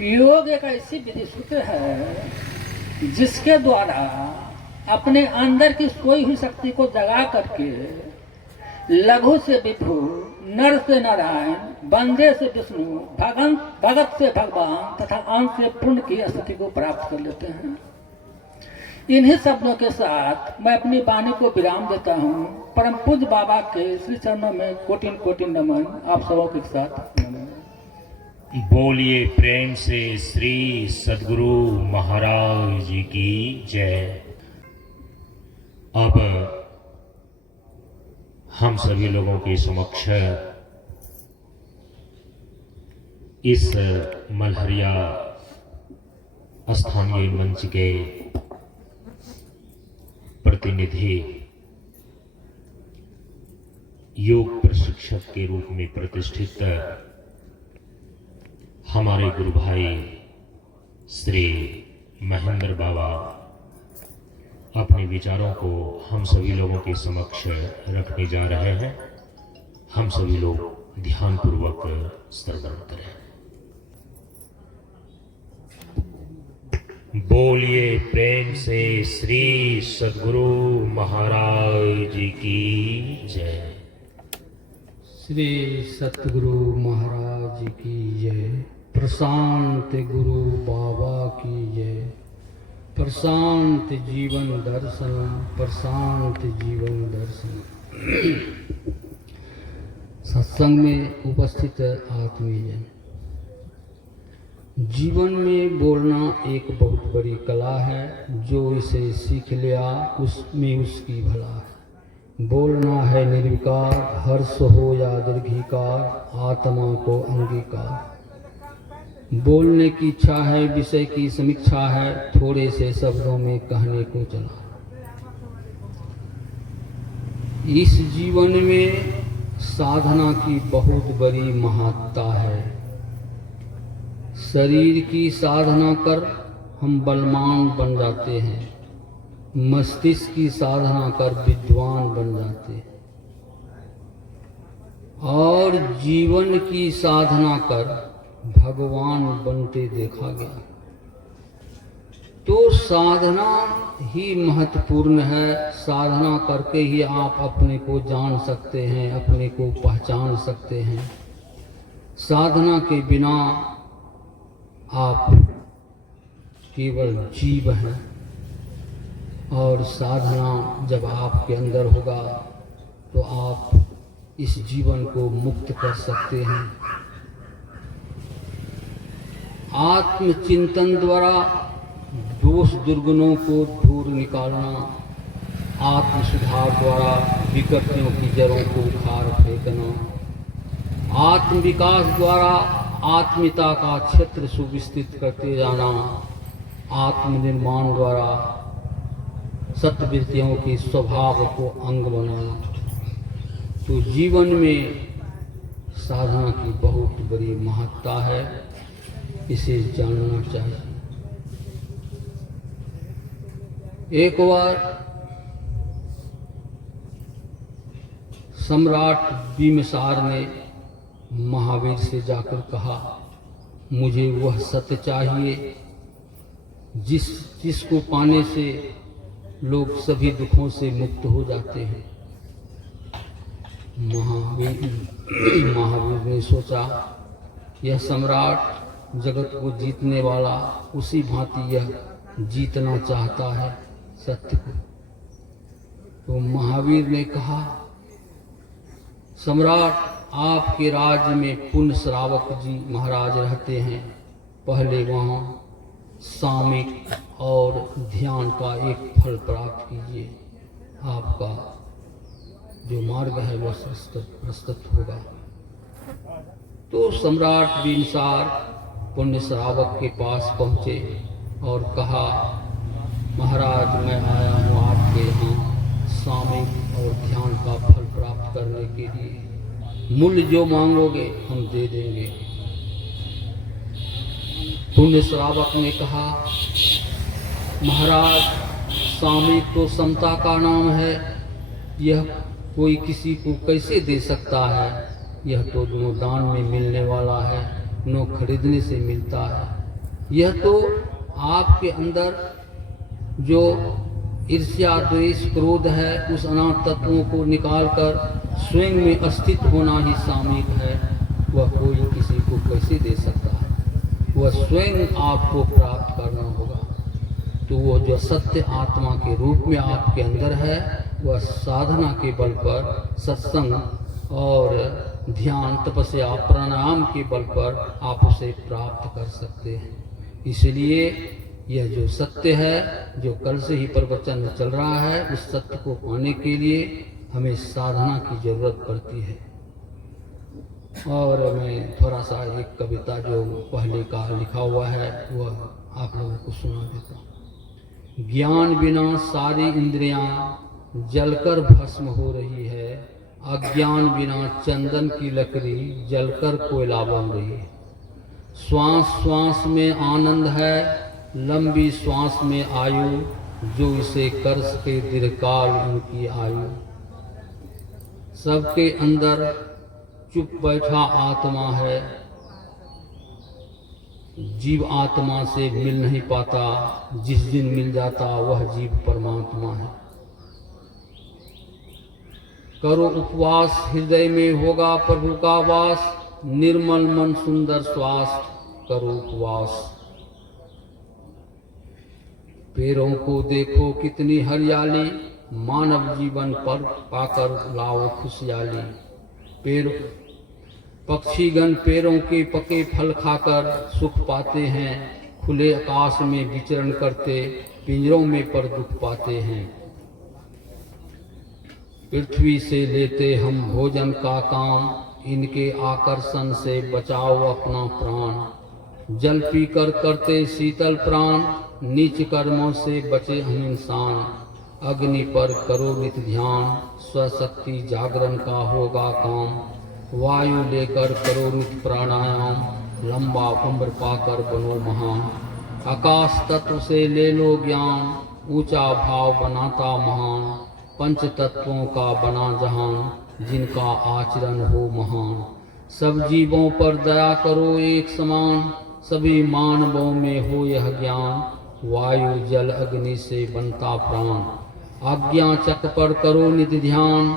योग एक ऐसी विधि सूत्र है जिसके द्वारा अपने अंदर की सोई हुई शक्ति को जगा करके लघु से विभु, नर से नारायण, बंदे से विष्णु, भगत से भगवान तथा अंश से पुण्य की स्थिति को प्राप्त कर लेते हैं। इन्हीं शब्दों के साथ मैं अपनी वाणी को विराम देता हूँ। परम पूज्य बाबा के श्री चरणों में कोटिन कोटिन नमन। आप सबों के साथ नमन। बोलिए प्रेम से श्री सद्गुरु महाराज जी की जय। अब हम सभी लोगों के समक्ष इस मलहरिया स्थानीय मंच के प्रतिनिधि, योग प्रशिक्षक के रूप में प्रतिष्ठित हमारे गुरु भाई श्री महेंद्र बाबा अपने विचारों को हम सभी लोगों के समक्ष रखने जा रहे हैं। हम सभी लोग ध्यानपूर्वक श्रवण करें। बोलिए प्रेम से श्री सद्गुरु महाराज जी की जय। श्री सतगुरु महाराज जी की जय। प्रशांत गुरु बाबा की जय। प्रशांत जीवन दर्शन, प्रशांत जीवन दर्शन। सत्संग में उपस्थित आत्मीयजन, जीवन में बोलना एक बहुत बड़ी कला है। जो इसे सीख लिया उसमें उसकी भला है। बोलना है निर्विकार, हर्ष हो या दीर्घिकार, आत्मा को अंगीकार। बोलने की इच्छा है, विषय की समीक्षा है, थोड़े से शब्दों में कहने को चला। इस जीवन में साधना की बहुत बड़ी महत्ता है। शरीर की साधना कर हम बलवान बन जाते हैं, मस्तिष्क की साधना कर विद्वान बन जाते हैं, और जीवन की साधना कर भगवान बनते देखा गया। तो साधना ही महत्वपूर्ण है। साधना करके ही आप अपने को जान सकते हैं, अपने को पहचान सकते हैं। साधना के बिना आप केवल जीव हैं, और साधना जब आपके अंदर होगा तो आप इस जीवन को मुक्त कर सकते हैं। आत्मचिंतन द्वारा दोष दुर्गुणों को दूर निकालना, आत्म सुधार द्वारा विकृतियों की जड़ों को उखाड़ फेंकना, आत्म विकास द्वारा आत्मीयता का क्षेत्र सुविस्तृत करते जाना, आत्मनिर्माण द्वारा सत्वृत्तियों के स्वभाव को अंग बनाना। तो जीवन में साधना की बहुत बड़ी महत्ता है, इसे जानना चाहिए। एक बार सम्राट बिम्बिसार ने महावीर से जाकर कहा, मुझे वह सत्य चाहिए जिसको पाने से लोग सभी दुखों से मुक्त हो जाते हैं। महावीर ने सोचा, यह सम्राट जगत को जीतने वाला उसी भांति यह जीतना चाहता है सत्य को। तो महावीर ने कहा, सम्राट, आपके राज्य में पुण्य श्रावक जी महाराज रहते हैं। पहले वहाँ सामयिक और ध्यान का एक फल प्राप्त कीजिए, आपका जो मार्ग है वह प्रस्तुत होगा। तो सम्राट बिम्बिसार पुण्य श्रावक के पास पहुँचे और कहा, महाराज, मैं आया हूँ आपके यहाँ सामयिक और ध्यान का फल प्राप्त करने के लिए। मूल्य जो मांगोगे हम दे देंगे। पुण्य श्रावक ने कहा, महाराज, सामयिक तो समता का नाम है, यह कोई किसी को कैसे दे सकता है? यह तो न दान में मिलने वाला है, न खरीदने से मिलता है। यह तो आपके अंदर जो ईर्ष्या, द्वेष, क्रोध है, उस अनाथ तत्वों को निकालकर स्वयं में अस्तित्व होना ही सामयिक है। वह कोई किसी को कैसे दे सकता है? वह स्वयं आपको प्राप्त करना होगा। तो वह जो सत्य आत्मा के रूप में आपके अंदर है, वह साधना के बल पर, सत्संग और ध्यान, तपस्या, प्राणायाम के बल पर आप उसे प्राप्त कर सकते हैं। इसलिए यह जो सत्य है, जो कल से ही प्रवचन चल रहा है, उस सत्य को पाने के लिए हमें साधना की जरूरत पड़ती है। और मैं थोड़ा सा एक कविता जो पहले का लिखा हुआ है वह आप लोगों को सुना देता हूँ। ज्ञान बिना सारी इंद्रियां जलकर भस्म हो रही है, अज्ञान बिना चंदन की लकड़ी जलकर कोयला बन रही है। श्वास श्वास में आनंद है, लंबी श्वास में आयु, जो इसे कर सके दीर्घकाल उनकी आयु। सबके अंदर चुप बैठा आत्मा है, जीव आत्मा से मिल नहीं पाता, जिस दिन मिल जाता वह जीव परमात्मा है। करो उपवास, हृदय में होगा प्रभु का वास, निर्मल मन सुंदर श्वास, करो उपवास। पेड़ों को देखो कितनी हरियाली, मानव जीवन पर पाकर लाओ खुशहाली। पेड़ पक्षीगण पेड़ों के पके फल खाकर सुख पाते हैं, खुले आकाश में विचरण करते पिंजरों में पर दुख पाते हैं। पृथ्वी से लेते हम भोजन का काम, इनके आकर्षण से बचाओ अपना प्राण। जल पीकर करते शीतल प्राण, नीच कर्मों से बचे हम इंसान। अग्नि पर करो नित ध्यान, स्वशक्ति जागरण का होगा काम। वायु लेकर करो नित प्राणायाम, लंबा उम्र पाकर बनो महान। आकाश तत्व से ले लो ज्ञान, ऊंचा भाव बनाता महान। पंच तत्वों का बना जहान, जिनका आचरण हो महान। सब जीवों पर दया करो एक समान, सभी मानवों में हो यह ज्ञान। वायु जल अग्नि से बनता प्राण, आज्ञा चक्र पर करो नित ध्यान।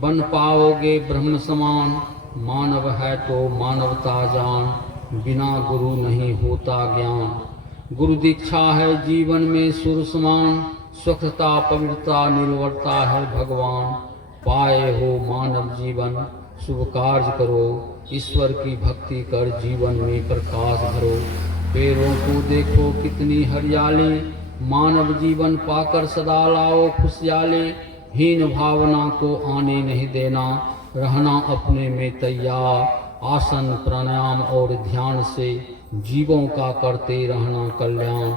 बन पाओगे ब्रह्म समान, मानव है तो मानवता जान। बिना गुरु नहीं होता ज्ञान, गुरु दीक्षा है जीवन में सुर समान। स्वच्छता पवित्रता निर्वरता है भगवान। पाए हो मानव जीवन, शुभ कार्य करो। ईश्वर की भक्ति कर जीवन में प्रकाश भरो। पेड़ों को देखो कितनी हरियाली, मानव जीवन पाकर सदा लाओ खुशहाली। हीन भावना को आने नहीं देना, रहना अपने में तैयार। आसन प्राणायाम और ध्यान से जीवों का करते रहना कल्याण।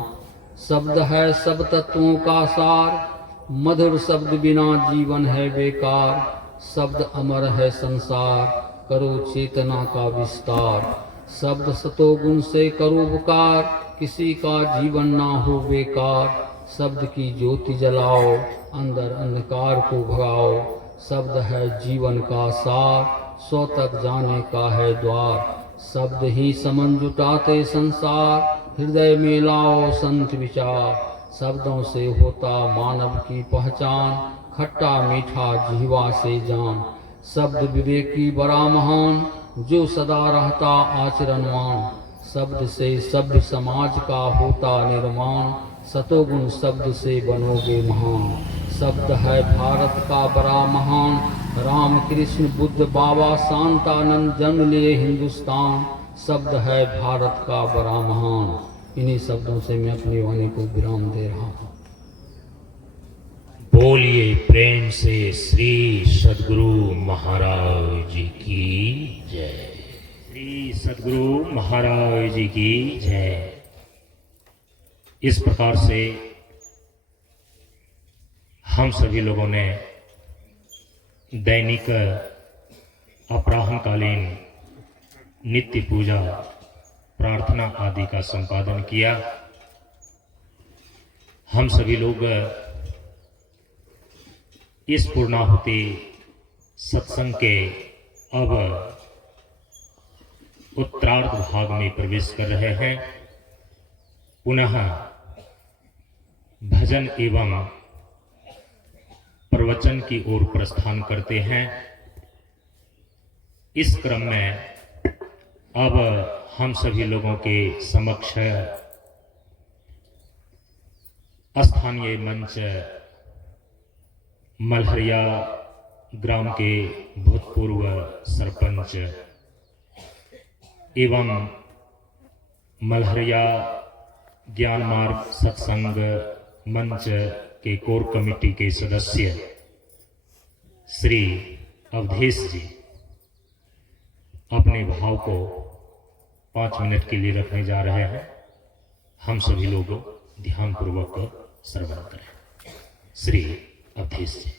शब्द है सब तत्वों का सार, मधुर शब्द बिना जीवन है बेकार। शब्द अमर है संसार, करो चेतना का विस्तार। शब्द सतोगुण से करो पुकार, किसी का जीवन ना हो बेकार। शब्द की ज्योति जलाओ, अंदर अंधकार को भगाओ। शब्द है जीवन का सार, सौ तक जाने का है द्वार। शब्द ही समन जुटाते संसार, हृदय में लाओ संत विचार। शब्दों से होता मानव की पहचान, खट्टा मीठा जीवा से जान। शब्द विवेकी बड़ा महान, जो सदा रहता आचरणवान। शब्द से सभ्य समाज का होता निर्माण, सतोगुण शब्द से बनोगे महान। शब्द है भारत का बड़ा महान, राम कृष्ण बुद्ध बाबा शांतानंद जन्म लिए हिंदुस्तान। शब्द है भारत का बड़ा महान। इन्हीं शब्दों से मैं अपनी वाणी को विराम दे रहा हूँ। बोलिए प्रेम से श्री सद्गुरु महाराज जी की जय। श्री सद्गुरु महाराज जी की जय। इस प्रकार से हम सभी लोगों ने दैनिक अपराह्नकालीन नित्य पूजा प्रार्थना आदि का संपादन किया। हम सभी लोग इस पूर्णाहुति सत्संग के अब उत्तरार्ध भाग में प्रवेश कर रहे हैं। पुनः भजन एवं प्रवचन की ओर प्रस्थान करते हैं। इस क्रम में अब हम सभी लोगों के समक्ष स्थानीय मंच मल्हरिया ग्राम के भूतपूर्व सरपंच एवं मल्हरिया ज्ञान मार्ग सत्संग मंच के कोर कमेटी के सदस्य श्री अवधेश जी अपने भाव को 5 मिनट के लिए रखने जा रहे हैं। हम सभी लोग ध्यानपूर्वक श्रवण करें। श्री अवधेश जी।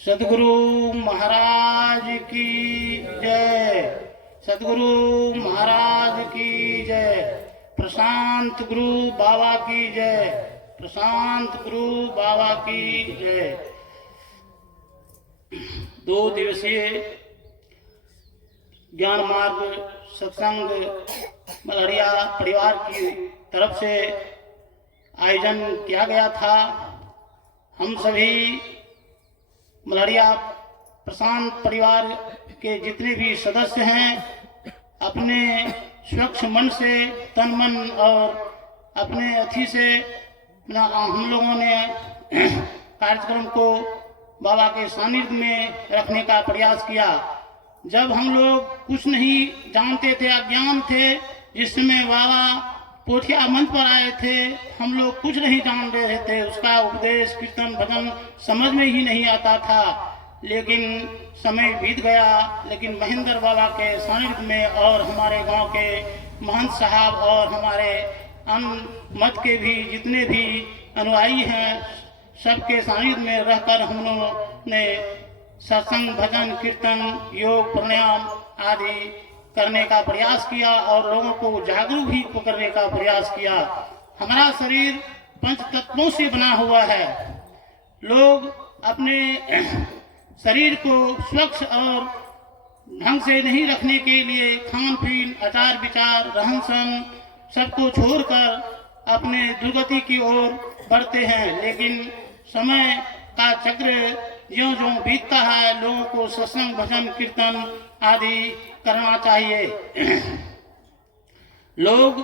सद्गुरु महाराज की जय। सद्गुरु महाराज की जय। प्रशांत गुरु बाबा की जय। प्रशांत गुरु बाबा की जय। 2 दिवसीय ज्ञान मार्ग सत्संग मल्हरिया परिवार की तरफ से आयोजन किया गया था। हम सभी मल्हरिया प्रशांत परिवार के जितने भी सदस्य हैं अपने स्वच्छ मन से तन मन और अपने अथी से हम लोगों ने कार्यक्रम को बाबा के सानिध्य में रखने का प्रयास किया। जब हम लोग कुछ नहीं जानते थे, अज्ञान थे, जिस समय बाबा पोठिया मंच पर आए थे, हम लोग कुछ नहीं जान रहे थे। उसका उपदेश कीर्तन भजन समझ में ही नहीं आता था। लेकिन समय बीत गया। लेकिन महेंद्र बाबा के सानिध्य में और हमारे गांव के महंत साहब और हमारे अन्य मत के भी जितने भी अनुयायी हैं, सबके सानिध्य में रहकर हम लोगों ने सत्संग, भजन, कीर्तन, योग, प्राणायाम आदि करने का प्रयास किया और लोगों को जागरूक भी करने का प्रयास किया। हमारा शरीर पंच तत्वों से बना हुआ है। लोग अपने शरीर को स्वच्छ और ढंग से नहीं रखने के लिए खान पीन, आचार विचार, रहन सहन सबको छोड़कर अपने दुर्गति की ओर बढ़ते हैं। लेकिन समय का चक्र ज्यों ज्यों बीतता है, लोगों को सत्संग, भजन, कीर्तन आदि करना चाहिए। लोग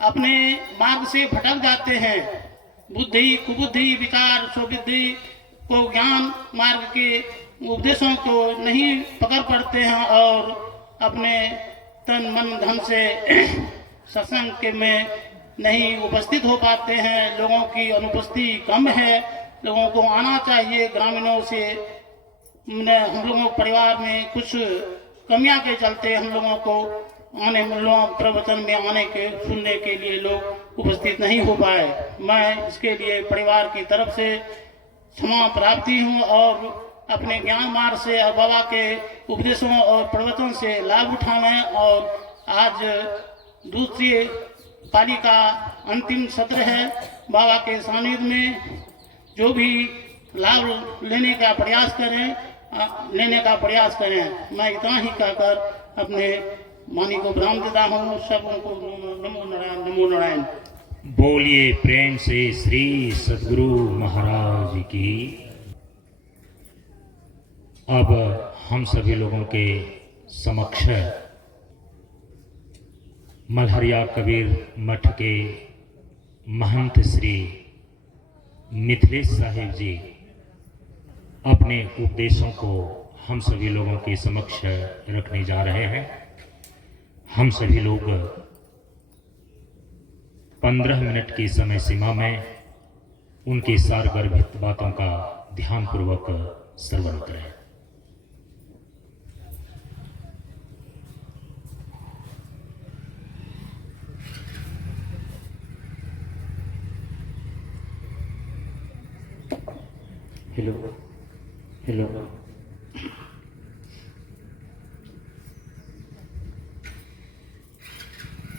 अपने मार्ग से भटक जाते हैं। बुद्धि, कुबुद्धि, विकार, स्वबुद्धि को, ज्ञान मार्ग के उपदेशों को नहीं पकड़ पड़ते हैं और अपने तन मन धन से सत्संग के में नहीं उपस्थित हो पाते हैं। लोगों की अनुपस्थिति कम है। लोगों को आना चाहिए। ग्रामीणों से हम लोगों परिवार में कुछ कमियां के चलते हम लोगों को आने प्रवचन में आने के सुनने के लिए लोग उपस्थित नहीं हो पाए। मैं इसके लिए परिवार की तरफ से क्षमा प्राप्ति हूँ और अपने ज्ञान मार्ग से और बाबा के उपदेशों और प्रवचन से लाभ उठावें। और आज दूसरी पाली का अंतिम सत्र है। बाबा के सानिध्य में जो भी लाभ लेने का प्रयास करें, मैं इतना ही कहकर अपने वाणी को विराम देता हूँ। सबों को नमो नारायण, नमो नारायण। बोलिए प्रेम से श्री सद्गुरु महाराज की। अब हम सभी लोगों के समक्ष मल्हरिया कबीर मठ के महंत श्री मिथिलेश साहिब जी अपने उपदेशों को हम सभी लोगों के समक्ष रखने जा रहे हैं। हम सभी लोग 15 मिनट की समय सीमा में उनकी सारगर्भित बातों का ध्यानपूर्वक श्रवण करें। हेलो हेलो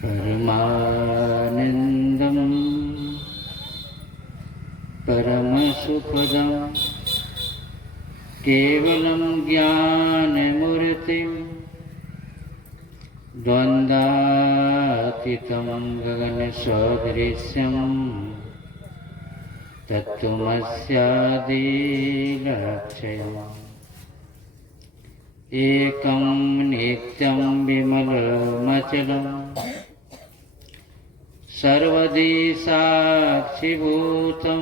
परमानंदम परमसुखदम केवलम ज्ञानमूर्तिम द्वंद्वातीतं गगनसदृश्यं तत्त्वमस्यादिलक्ष्यम् एकं नित्यं विमलमचलं सर्वदी साक्षिभूतं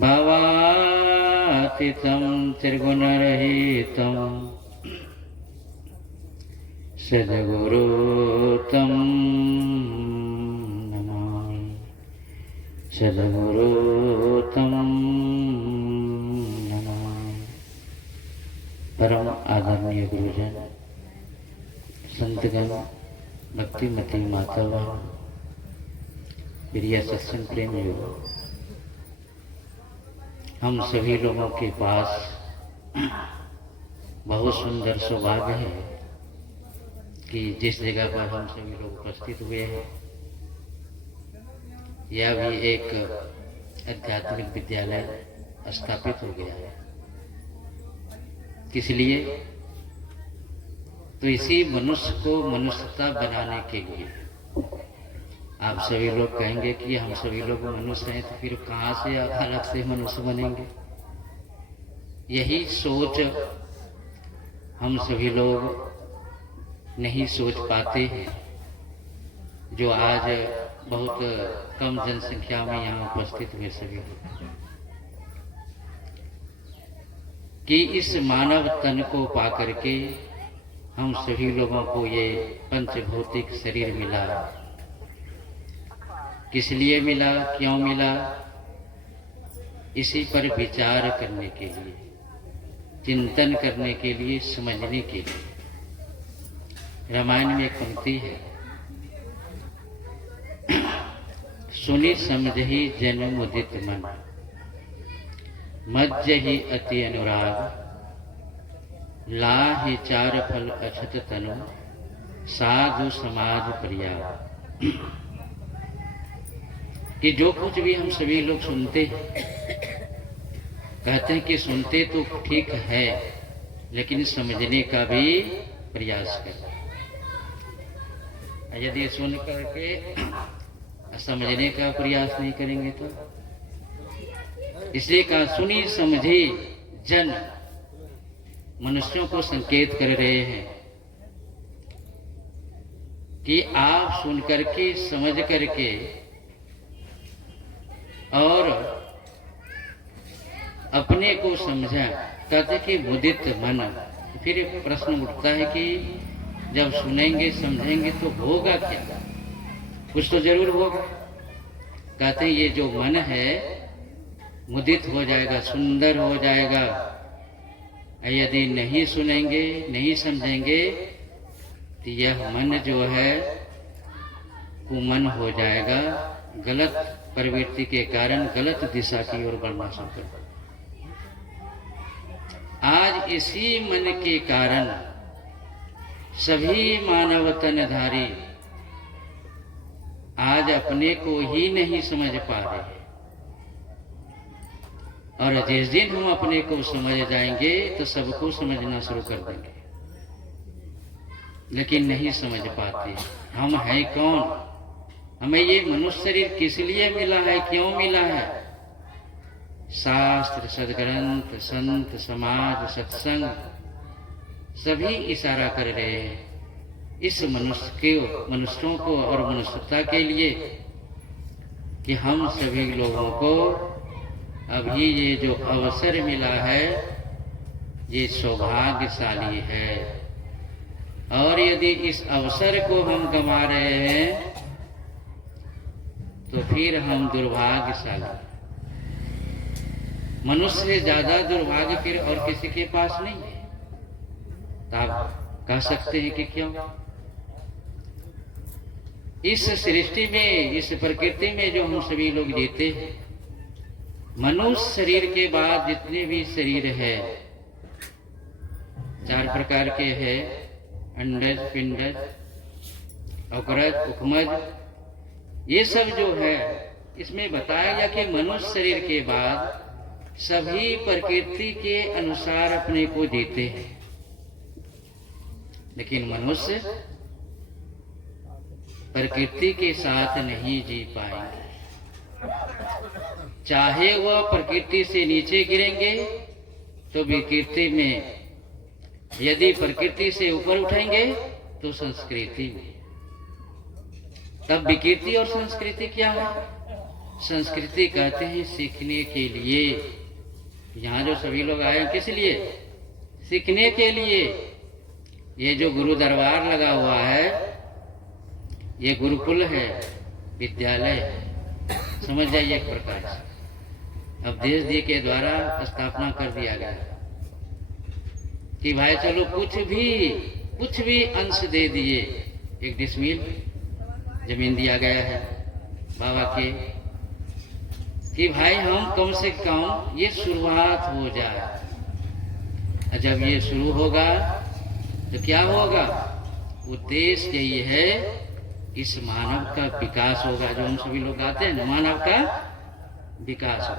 भवातीतं त्रिगुणरहितं सद्गुरुतं नमामि। सद्गुरुतं नमामि। परम आदरणीय गुरुजन, संतगण, भक्तिमती मातावान, प्रिय सत्संग प्रेमियों, हम सभी लोगों के पास बहुत सुंदर सौभाग्य है कि जिस जगह पर हम सभी लोग उपस्थित हुए हैं, यह भी एक आध्यात्मिक विद्यालय स्थापित हो गया है। किस लिए? तो इसी मनुष्य को मनुष्यता बनाने के लिए। आप सभी लोग कहेंगे कि हम सभी लोग मनुष्य हैं, तो फिर कहाँ से अलग से मनुष्य बनेंगे? यही सोच हम सभी लोग नहीं सोच पाते हैं, जो आज बहुत कम जनसंख्या में यहाँ उपस्थित हुए सभी लोग, कि इस मानव तन को पा करके हम सभी लोगों को ये पंचभौतिक शरीर मिला। किस लिए मिला, क्यों मिला? इसी पर विचार करने के लिए, चिंतन करने के लिए, समझने के लिए। रामायण में एक पंक्ति है, सुनी समझही जन मुदित मन, मज्जहि अति अनुराग, लाहि चार फल अछत तनु, साधु समाज परियाग। कि जो कुछ भी हम सभी लोग सुनते हैं, कहते हैं कि सुनते तो ठीक है, लेकिन समझने का भी प्रयास करें। यदि सुन करके समझने का प्रयास नहीं करेंगे तो, इसलिए कहा सुनी समझे जन, मनुष्यों को संकेत कर रहे हैं कि आप सुन करके, समझ करके और अपने को समझा। कहते कि मुदित मन। फिर एक प्रश्न उठता है कि जब सुनेंगे समझेंगे तो होगा क्या? कुछ तो जरूर होगा। कहते हैं ये जो मन है मुदित हो जाएगा, सुंदर हो जाएगा। यदि नहीं सुनेंगे, नहीं समझेंगे तो यह मन जो है कुमन हो जाएगा, गलत प्रवृत्ति के कारण गलत दिशा की ओर बढ़ना शुरू कर। आज इसी मन के कारण सभी मानव तनधारी आज अपने को ही नहीं समझ पा रहे, और जिस दिन हम अपने को समझ जाएंगे तो सबको समझना शुरू कर देंगे। लेकिन नहीं समझ पाते हम हैं कौन, हमें ये मनुष्य शरीर किस लिए मिला है, क्यों मिला है। शास्त्र, सदग्रंथ, संत, समाज, सत्संग सभी इशारा कर रहे हैं इस मनुष्यों को और मनुष्यता के लिए कि हम सभी लोगों को अभी ये जो अवसर मिला है ये सौभाग्यशाली है, और यदि इस अवसर को हम गंवा रहे हैं तो फिर हम दुर्भाग्यशाली। मनुष्य से ज्यादा दुर्भाग्य फिर और किसी के पास नहीं है। तो आप कह सकते हैं कि क्यों? इस सृष्टि में, इस प्रकृति में जो हम सभी लोग जीते हैं, मनुष्य शरीर के बाद जितने भी शरीर है, 4 प्रकार के हैं, अंडज, पिंडज, औकरज, उखमज, ये सब जो है इसमें बताया गया कि मनुष्य शरीर के बाद सभी प्रकृति के अनुसार अपने को जीते हैं, लेकिन मनुष्य प्रकृति के साथ नहीं जी पाएंगे। चाहे वह प्रकृति से नीचे गिरेंगे तो विकृति में, यदि प्रकृति से ऊपर उठेंगे तो संस्कृति में। तब विकृति और संस्कृति क्या है? संस्कृति कहते हैं सीखने के लिए। यहाँ जो सभी लोग आए किस लिए? सीखने के लिए। ये जो गुरु दरबार लगा हुआ है ये गुरुकुल है, विद्यालय है, समझ जाइए एक प्रकार से। अब देश जी के द्वारा स्थापना कर दिया गया कि भाई चलो कुछ भी अंश दे दिए। 1 डिसमिल जमीन दिया गया है बाबा के कि भाई हम कम से कम ये शुरुआत हो जाए। जब ये शुरू होगा तो क्या होगा? उद्देश्य यही है इस मानव का विकास होगा। जो हम सभी लोग गाते हैं ना, मानव का विकास हो।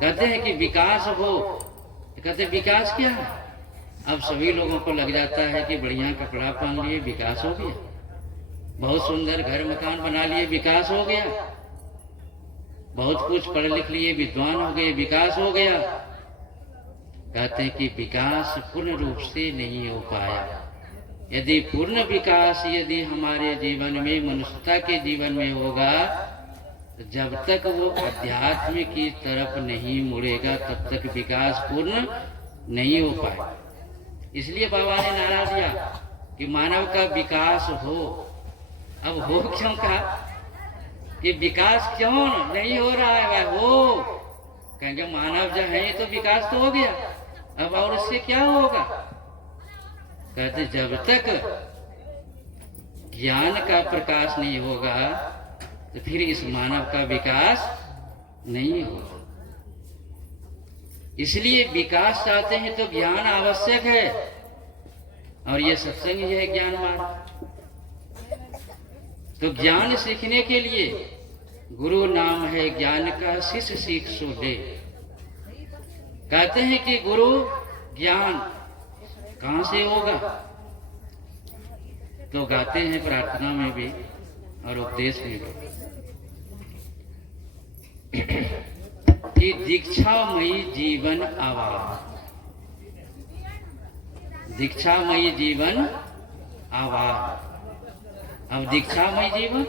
कहते हैं कि विकास हो, कहते हैं विकास क्या है? अब सभी लोगों को लग जाता है कि बढ़िया कपड़ा पहन लिए विकास हो गया, बहुत सुंदर घर मकान बना लिए विकास हो गया, बहुत कुछ पढ़ लिख लिए विद्वान हो गए विकास हो गया। कहते हैं कि विकास पूर्ण रूप से नहीं हो पाया। यदि पूर्ण विकास यदि हमारे जीवन में, मनुष्यता के जीवन में होगा, तो जब तक वो अध्यात्म की तरफ नहीं मुड़ेगा तब तक विकास पूर्ण नहीं हो पाएगा। इसलिए बाबा ने नारा दिया कि मानव का विकास हो। अब हो क्यों कहा कि विकास क्यों नहीं हो रहा है? हो कहेंगे मानव जो है तो विकास तो हो गया, अब और इससे क्या होगा? कहते जब तक ज्ञान का प्रकाश नहीं होगा तो फिर इस मानव का विकास नहीं होगा। इसलिए विकास चाहते हैं तो ज्ञान आवश्यक है, और ये सत्संग ही है ज्ञान मार्ग। तो ज्ञान सीखने के लिए गुरु नाम है ज्ञान का, शिष्य सीख सो ले। कहते हैं कि गुरु ज्ञान कहां से होगा? तो गाते हैं प्रार्थना में भी और उपदेश में भी कि दीक्षामयी जीवन आवाज, दीक्षामयी जीवन आवाज। अब दीक्षामयी जीवन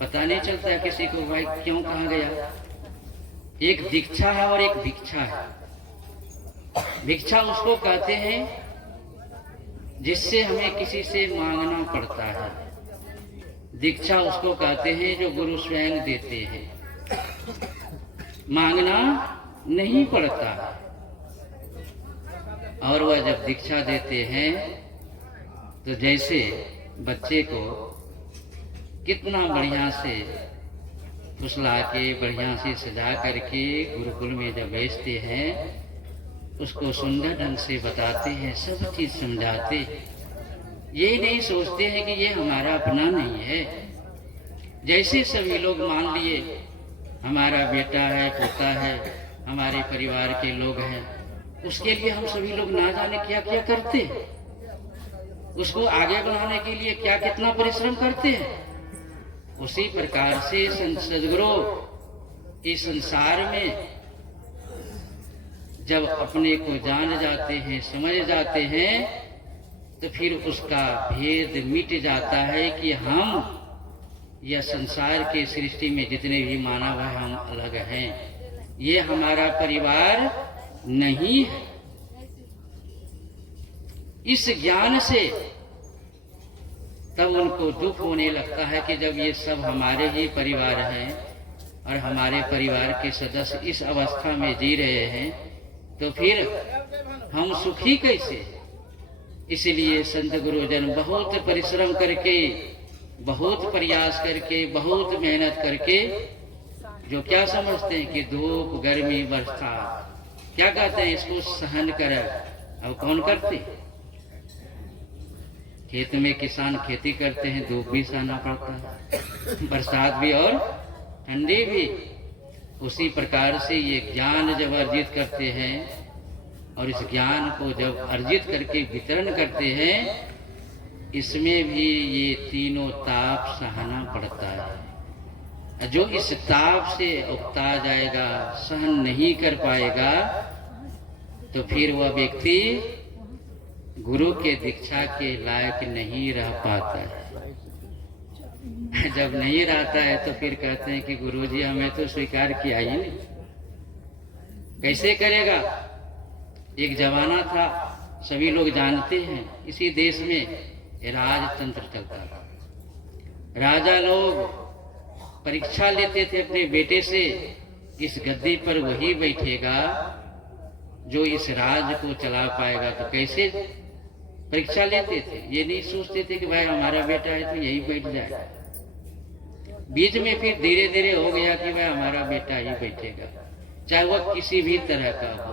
पता नहीं चलता किसी को, भाई क्यों कहा गया? एक दीक्षा है और एक भिक्षा है। भिक्षा उसको कहते हैं जिससे हमें किसी से मांगना पड़ता है, दीक्षा उसको कहते हैं जो गुरु स्वयं देते हैं, मांगना नहीं पड़ता। और वह जब दीक्षा देते हैं तो जैसे बच्चे को कितना बढ़िया से फुसला के बढ़िया से सजा करके गुरुकुल में जब भेजते हैं, उसको सुंदर ढंग से बताते हैं, सब चीज समझाते हैं। ये नहीं सोचते हैं कि ये हमारा अपना नहीं है। जैसे सभी लोग मान लिए हमारा बेटा है, पोता है, हमारे परिवार के लोग हैं, उसके लिए हम सभी लोग ना जाने क्या क्या करते हैं, उसको आगे बढ़ाने के लिए क्या कितना परिश्रम करते हैं। उसी प्रकार से सदगुरु इस संसार में जब अपने को जान जाते हैं, समझ जाते हैं, तो फिर उसका भेद मिट जाता है कि हम यह संसार के सृष्टि में जितने भी मानव हैं हम अलग हैं, ये हमारा परिवार नहीं है। इस ज्ञान से तब उनको दुख होने लगता है कि जब ये सब हमारे ही परिवार हैं और हमारे परिवार के सदस्य इस अवस्था में जी रहे हैं, तो फिर हम सुखी कैसे? इसलिए संत गुरुजन बहुत परिश्रम करके, बहुत प्रयास करके, बहुत मेहनत करके, जो क्या समझते हैं कि धूप, गर्मी, बरसात, क्या कहते हैं इसको सहन कर। अब कौन करते? खेत में किसान खेती करते हैं, धूप भी सहना पड़ता है, बरसात भी और ठंडी भी। उसी प्रकार से ये ज्ञान जब अर्जित करते हैं और इस ज्ञान को जब अर्जित करके वितरण करते हैं, इसमें भी ये तीनों ताप सहना पड़ता है। जो इस ताप से उकता जाएगा, सहन नहीं कर पाएगा, तो फिर वह व्यक्ति गुरु के दीक्षा के लायक नहीं रह पाता है। जब नहीं रहता है तो फिर कहते हैं कि गुरुजी हमें तो स्वीकार किया ही नहीं, कैसे करेगा? एक जमाना था, सभी लोग जानते हैं, इसी देश में राजतंत्र चलता था। राजा लोग परीक्षा लेते थे अपने बेटे से, इस गद्दी पर वही बैठेगा जो इस राज को चला पाएगा। तो कैसे परीक्षा लेते थे? ये नहीं सोचते थे कि भाई हमारा बेटा है तो यही बैठ जाए। बीच में फिर धीरे धीरे हो गया कि भाई हमारा बेटा ही बैठेगा, चाहे वह किसी भी तरह का हो,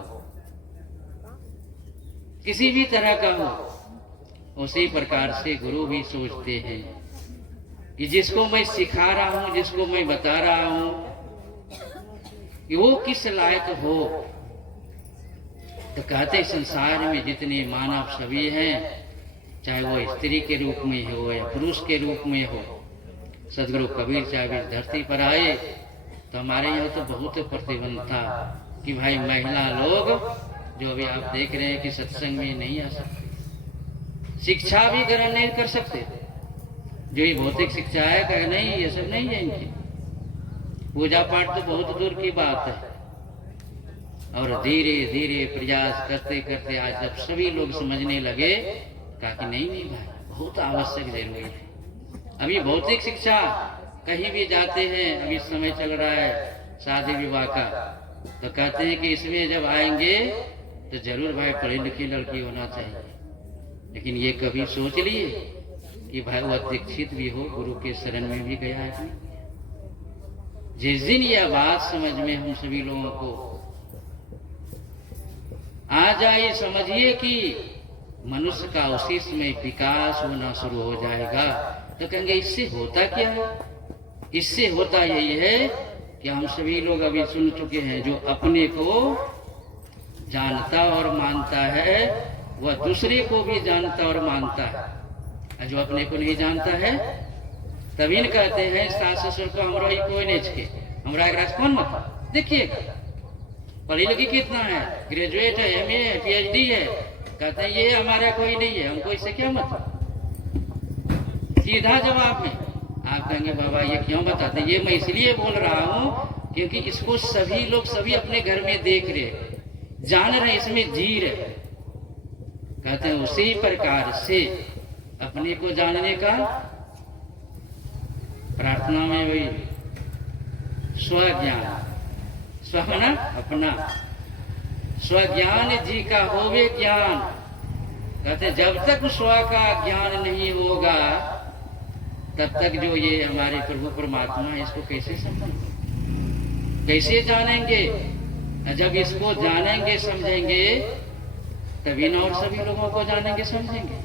किसी भी तरह का हो। उसी प्रकार से गुरु भी सोचते हैं कि जिसको मैं सिखा रहा हूं, जिसको मैं बता रहा हूं, कि वो किस लायक हो। तो कहते संसार में जितने मानव सभी हैं, चाहे वो स्त्री के रूप में हो या पुरुष के रूप में हो, सदगुरु कबीर साहब इस धरती पर आए तो हमारे यहाँ तो बहुत प्रतिबंध था कि भाई महिला लोग जो अभी आप देख रहे हैं कि सत्संग में नहीं आ सकते, शिक्षा भी ग्रहण नहीं कर सकते। जो ये भौतिक शिक्षा है, कहे नहीं ये सब नहीं है इनकी, पूजा पाठ तो बहुत दूर की बात है। और धीरे धीरे प्रयास करते करते आज जब सभी लोग समझने लगे, कहा कि नहीं नहीं भाई बहुत आवश्यक जरूरी है। अभी भौतिक शिक्षा कहीं भी जाते हैं, अभी समय चल रहा है शादी विवाह का, तो कहते हैं कि इसमें जब आएंगे तो जरूर भाई पढ़ी लिखी लड़की होना चाहिए। लेकिन ये कभी सोच लिए कि भाई वो दीक्षित भी हो, गुरु के शरण में भी गया है? जिस दिन यह बात समझ में हम सभी लोगों को आ जाए, समझिए कि मनुष्य का उसी समय विकास होना शुरू हो जाएगा। तो कहेंगे इससे होता क्या है? इससे होता यही है कि हम सभी लोग अभी सुन चुके हैं, जो अपने को जानता और मानता है वह दूसरे को भी जानता और मानता है, और जो अपने को नहीं जानता है तभी न कहते हैं सास ससुर को हमरा ही कोई नहीं छे, हमरा एक राज कौन मत। देखिए पढ़ी लिखी कितना है, ग्रेजुएट है, एमए है, पीएचडी है, कहते हैं ये हमारा कोई नहीं है, हमको इससे क्या मतलब। सीधा जवाब में आप कहेंगे बाबा ये क्यों बताते? ये मैं इसलिए बोल रहा हूँ क्योंकि इसको सभी लोग सभी अपने घर में देख रहे, जान रहे, इसमें जी रहे। कहते हैं उसी प्रकार से अपने को जानने का प्रार्थना में वही स्वज्ञान, स्व ना अपना, स्वज्ञान जी का होवे ज्ञान। कहते जब तक स्व का ज्ञान नहीं होगा तब तक जो ये हमारे प्रभु परमात्मा है इसको कैसे समझेंगे, कैसे जानेंगे? जब इसको जानेंगे समझेंगे तभी न और सभी लोगों को जानेंगे समझेंगे।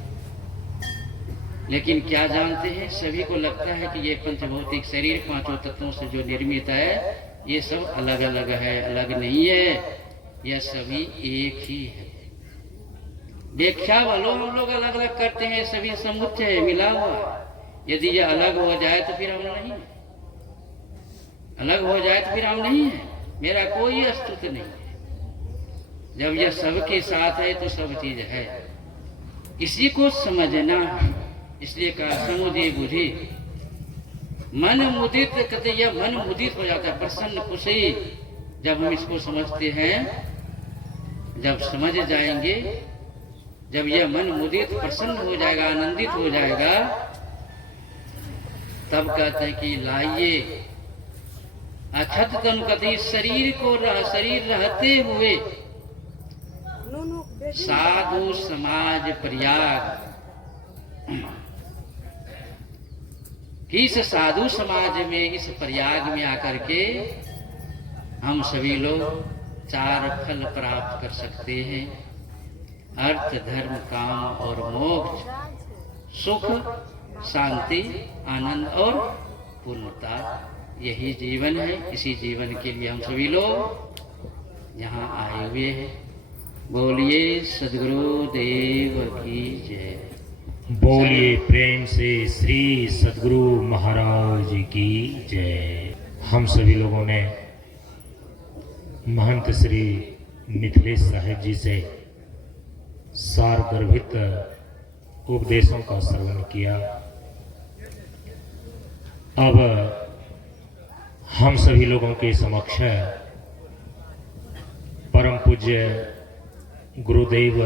लेकिन क्या जानते हैं, सभी को लगता है कि ये पंचभौतिक शरीर पांचों तत्वों से जो निर्मित है ये सब अलग अलग है, अलग नहीं है, यह सभी एक ही है। व्याख्या वालों हम लोग अलग अलग करते हैं, सभी समुच्चय है, मिला हुआ। यदि ये अलग हो जाए तो फिर हम नहीं है, अलग हो जाए तो फिर हम नहीं है, मेरा कोई अस्तित्व नहीं है। जब यह सबके साथ है तो सब चीज है, इसी को समझना है। इसलिए कहा समुदय बुद्धि मन मुदित, कहते यह मन मुदित हो जाता है, प्रसन्न खुशी। जब हम इसको समझते हैं, जब समझ जाएंगे, जब यह मन मुदित प्रसन्न हो जाएगा, आनंदित हो जाएगा, तब कहते हैं कि लाइए अछत तन, कहते शरीर को शरीर रहते हुए साधु समाज प्रयाग। इस साधु समाज में, इस प्रयाग में आकर के हम सभी लोग चार फल प्राप्त कर सकते हैं, अर्थ धर्म काम और मोक्ष, सुख शांति आनंद और पूर्णता। यही जीवन है, इसी जीवन के लिए हम सभी लोग यहाँ आए हुए हैं। बोलिए सद्गुरु देव की जय। बोलिए प्रेम से श्री सद्गुरु महाराज की जय। हम सभी लोगों ने महंत श्री मिथिलेश साहेब जी से सारगर्भित उपदेशों का श्रवण किया। अब हम सभी लोगों के समक्ष परम पूज्य गुरुदेव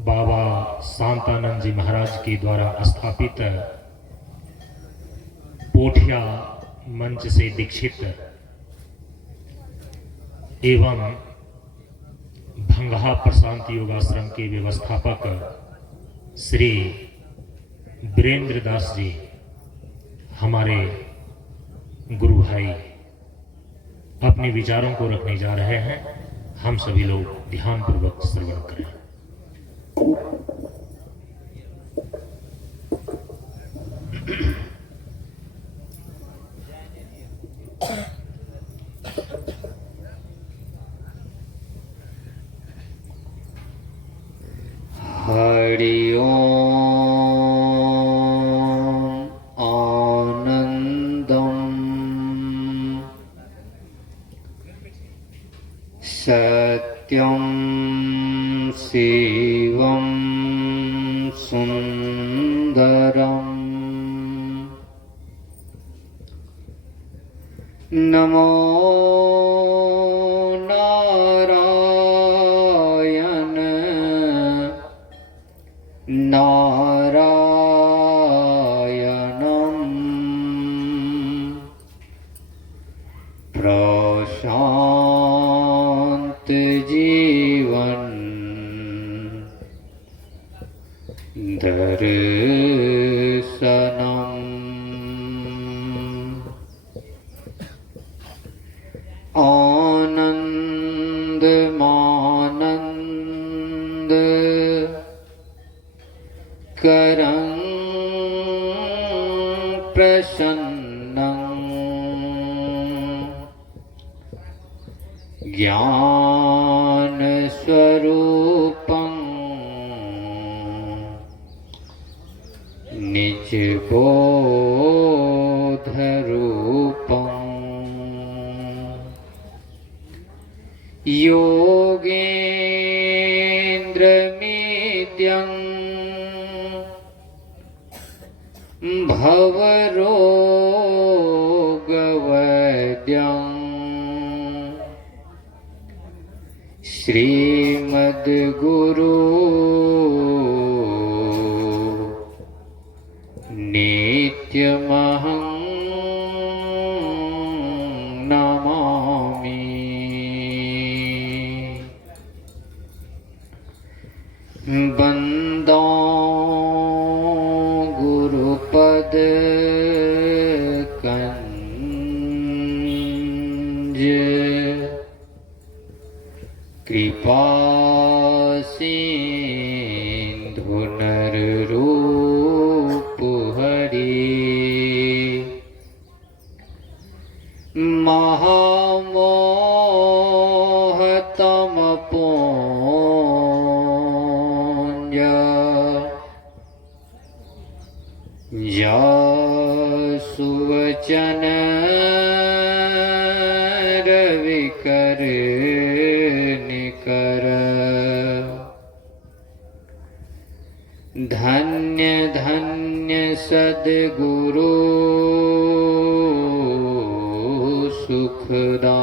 बाबा शांतानंद जी महाराज के द्वारा स्थापित पोठिया मंच से दीक्षित एवं भंगहा प्रशांत योगाश्रम के व्यवस्थापक श्री वीरेंद्र दास जी हमारे गुरु भाई अपने विचारों को रखने जा रहे हैं। हम सभी लोग ध्यानपूर्वक श्रवण करें। हरि ओम आनंदम सत्यम शिवम सुंदरम नमो नारायण नारायणं प्रशांत जीवन दर्शनम आनंद मानंद करं प्रसन्नं ज्ञान स्वरूपं निज बोध रूपं योगेन्द्र मित्यं भवरोगवैद्यं श्रीमद्गुरु नित्यमहं नमामि। बंदा गुरुपद कंज कृपा सिंधु नर रूप हरि महामोहतम पुंज सुवचन रविकर निकर धन्य धन्य सद्गुरु सुखदा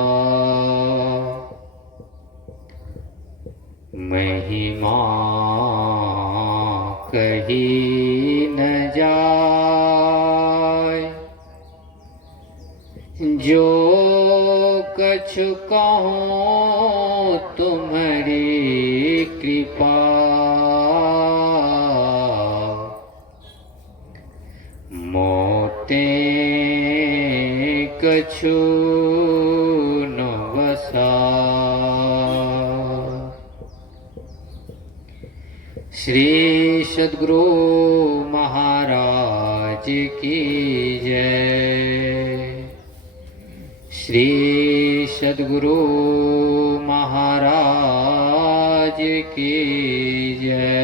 महिमा कही न जाय जो कछु कहूँ तुम्हारी कृपा मोते कछु न वसा। श्री सद्गुरु महाराज की जय। श्री सद्गुरु महाराज की जय।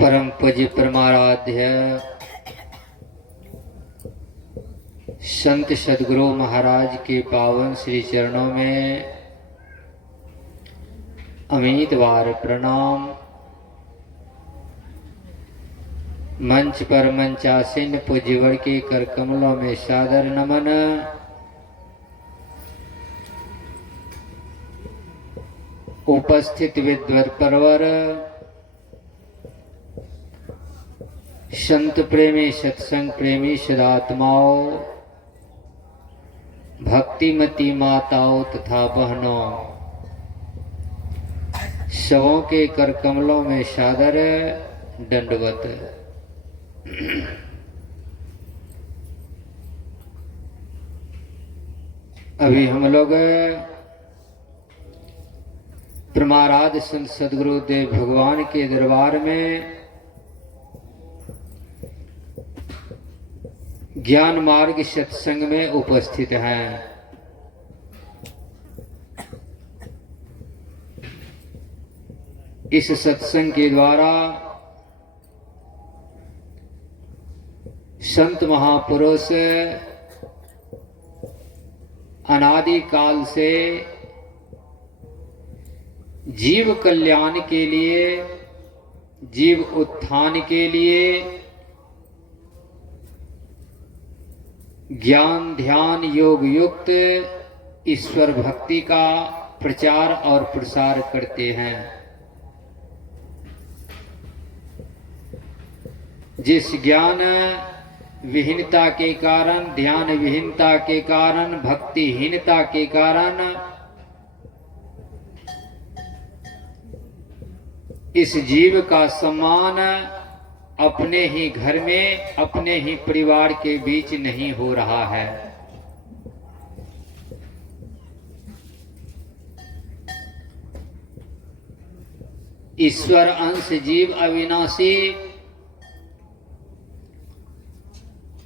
परम पूज्य परमाराध्य संत सद्गुरु महाराज के पावन श्री चरणों में अमितवार प्रणाम। मंच पर मंचासीन पूज्यवर के कर कमलों में सादर नमन। उपस्थित विद्वर परवर संत प्रेमी सत्संग प्रेमी सदात्माओं भक्तिमती माताओं तथा बहनों सबों के कर कमलों में सादर दंडवत। अभी हम लोग परमाराध्य संत सद्गुरुदेव भगवान के दरबार में ज्ञान मार्ग सत्संग में उपस्थित हैं। इस सत्संग के द्वारा संत महापुरुष अनादि काल से जीव कल्याण के लिए, जीव उत्थान के लिए ज्ञान ध्यान योग युक्त ईश्वर भक्ति का प्रचार और प्रसार करते हैं। जिस ज्ञान विहीनता के कारण, ध्यान विहीनता के कारण, भक्तिहीनता के कारण इस जीव का सम्मान अपने ही घर में, अपने ही परिवार के बीच नहीं हो रहा है। ईश्वर अंश जीव अविनाशी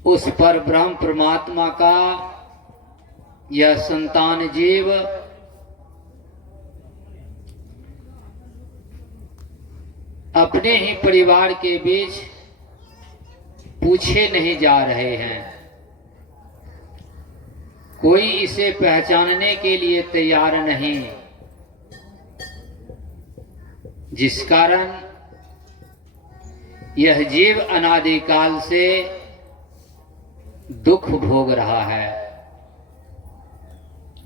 उस पर ब्रह्म परमात्मा का यह संतान जीव अपने ही परिवार के बीच पूछे नहीं जा रहे हैं। कोई इसे पहचानने के लिए तैयार नहीं, जिस कारण यह जीव अनादिकाल से दुख भोग रहा है।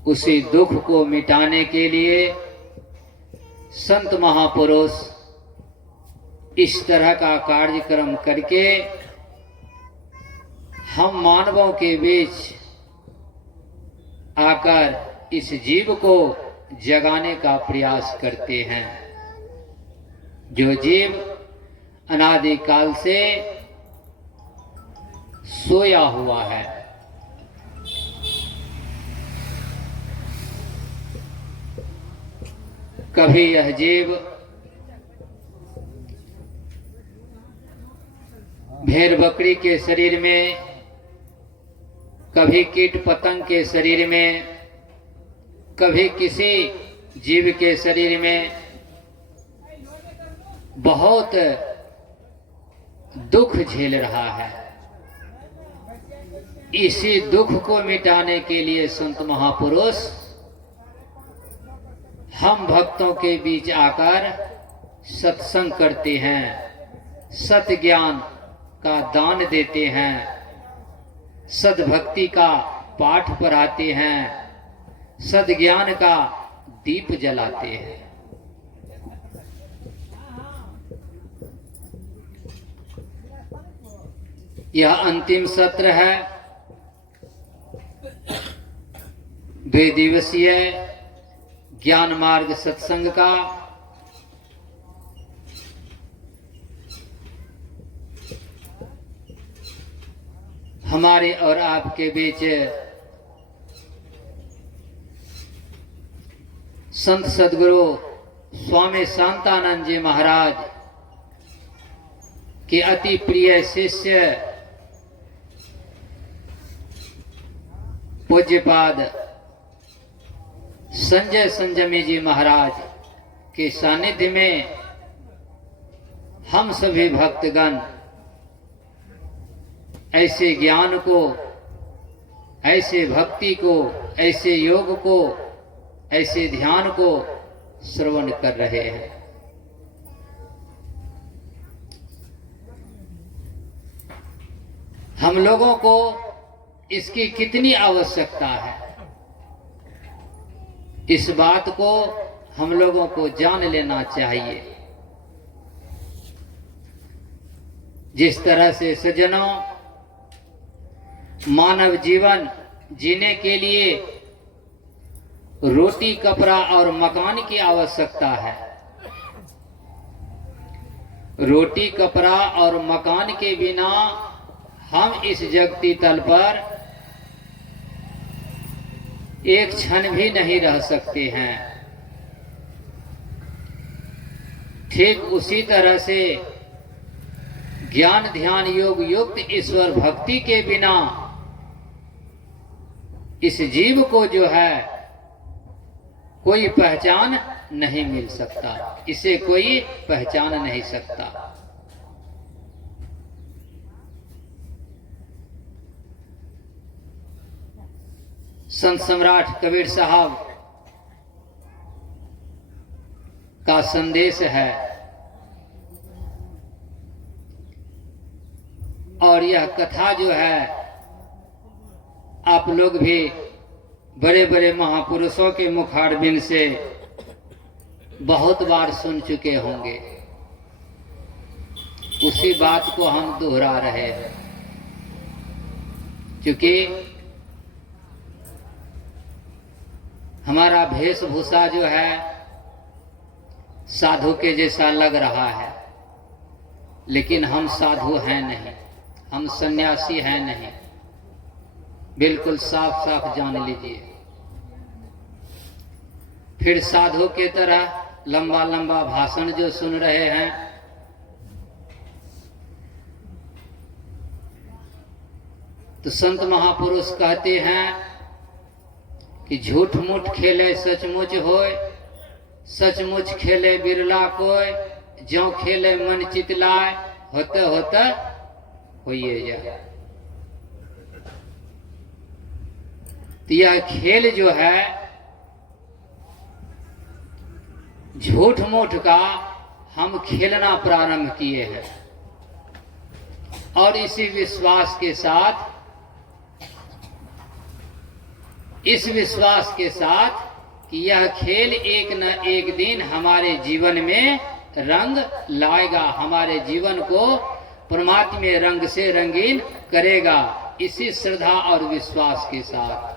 उसी दुख को मिटाने के लिए संत महापुरुष इस तरह का कार्यक्रम करके हम मानवों के बीच आकर इस जीव को जगाने का प्रयास करते हैं, जो जीव अनादिकाल से सोया हुआ है। कभी यह जीव भेड़ बकरी के शरीर में, कभी कीट पतंग के शरीर में, कभी किसी जीव के शरीर में बहुत दुख झेल रहा है। इसी दुख को मिटाने के लिए संत महापुरुष हम भक्तों के बीच आकर सत्संग करते हैं, सत ज्ञान का दान देते हैं, सद्भक्ति का पाठ पढ़ाते हैं, सद ज्ञान का दीप जलाते हैं। यह अंतिम सत्र है 2 दिवसीय ज्ञान मार्ग सत्संग का। हमारे और आपके बीच संत सदगुरु स्वामी शांतानंद जी महाराज के अति प्रिय शिष्य पूज्यपाद संजय संजमी जी महाराज के सानिध्य में हम सभी भक्तगण ऐसे ज्ञान को, ऐसे भक्ति को, ऐसे योग को, ऐसे ध्यान को श्रवण कर रहे हैं। हम लोगों को इसकी कितनी आवश्यकता है, इस बात को हम लोगों को जान लेना चाहिए। जिस तरह से सज्जनों मानव जीवन जीने के लिए रोटी, कपड़ा और मकान की आवश्यकता है, रोटी, कपड़ा और मकान के बिना हम इस जगती तल पर एक क्षण भी नहीं रह सकते हैं। ठीक उसी तरह से ज्ञान ध्यान योग युक्त ईश्वर भक्ति के बिना इस जीव को जो है कोई पहचान नहीं मिल सकता, इसे कोई पहचान नहीं सकता। संत सम्राट कबीर साहब का संदेश है और यह कथा जो है आप लोग भी बड़े बड़े महापुरुषों के मुखारबिंद से बहुत बार सुन चुके होंगे। उसी बात को हम दोहरा रहे हैं। क्योंकि हमारा वेशभूषा जो है साधु के जैसा लग रहा है, लेकिन हम साधु हैं नहीं, हम सन्यासी हैं नहीं। बिल्कुल साफ साफ जान लीजिए। फिर साधु के तरह लंबा लंबा भाषण जो सुन रहे हैं, तो संत महापुरुष कहते हैं कि झूठ मूठ खेले सचमुच होय, सचमुच खेले बिरला कोय, ज्यों खेले मन चितलाय, होते होते होइए जाए। तो यह खेल जो है झूठ मूठ का हम खेलना प्रारंभ किए हैं, और इसी विश्वास के साथ, इस विश्वास के साथ कि यह खेल एक न एक दिन हमारे जीवन में रंग लाएगा, हमारे जीवन को परमात्मा रंग से रंगीन करेगा, इसी श्रद्धा और विश्वास के साथ।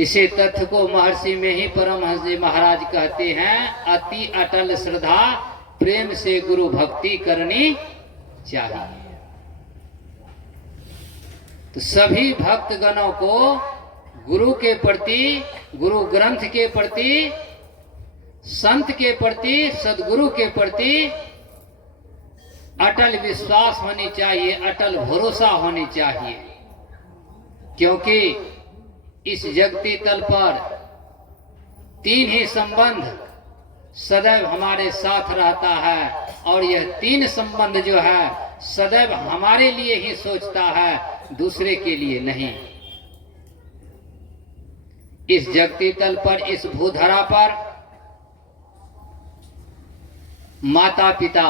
इसी तथ्य को महर्षि में ही परमहंस जी महाराज कहते हैं, अति अटल श्रद्धा प्रेम से गुरु भक्ति करनी चाहिए। तो सभी भक्तगणों को गुरु के प्रति, गुरु ग्रंथ के प्रति, संत के प्रति, सदगुरु के प्रति अटल विश्वास होनी चाहिए, अटल भरोसा होनी चाहिए। क्योंकि इस जगती तल पर तीन ही संबंध सदैव हमारे साथ रहता है, और यह तीन संबंध जो है सदैव हमारे लिए ही सोचता है, दूसरे के लिए नहीं। इस जगती तल पर, इस भूधरा पर माता पिता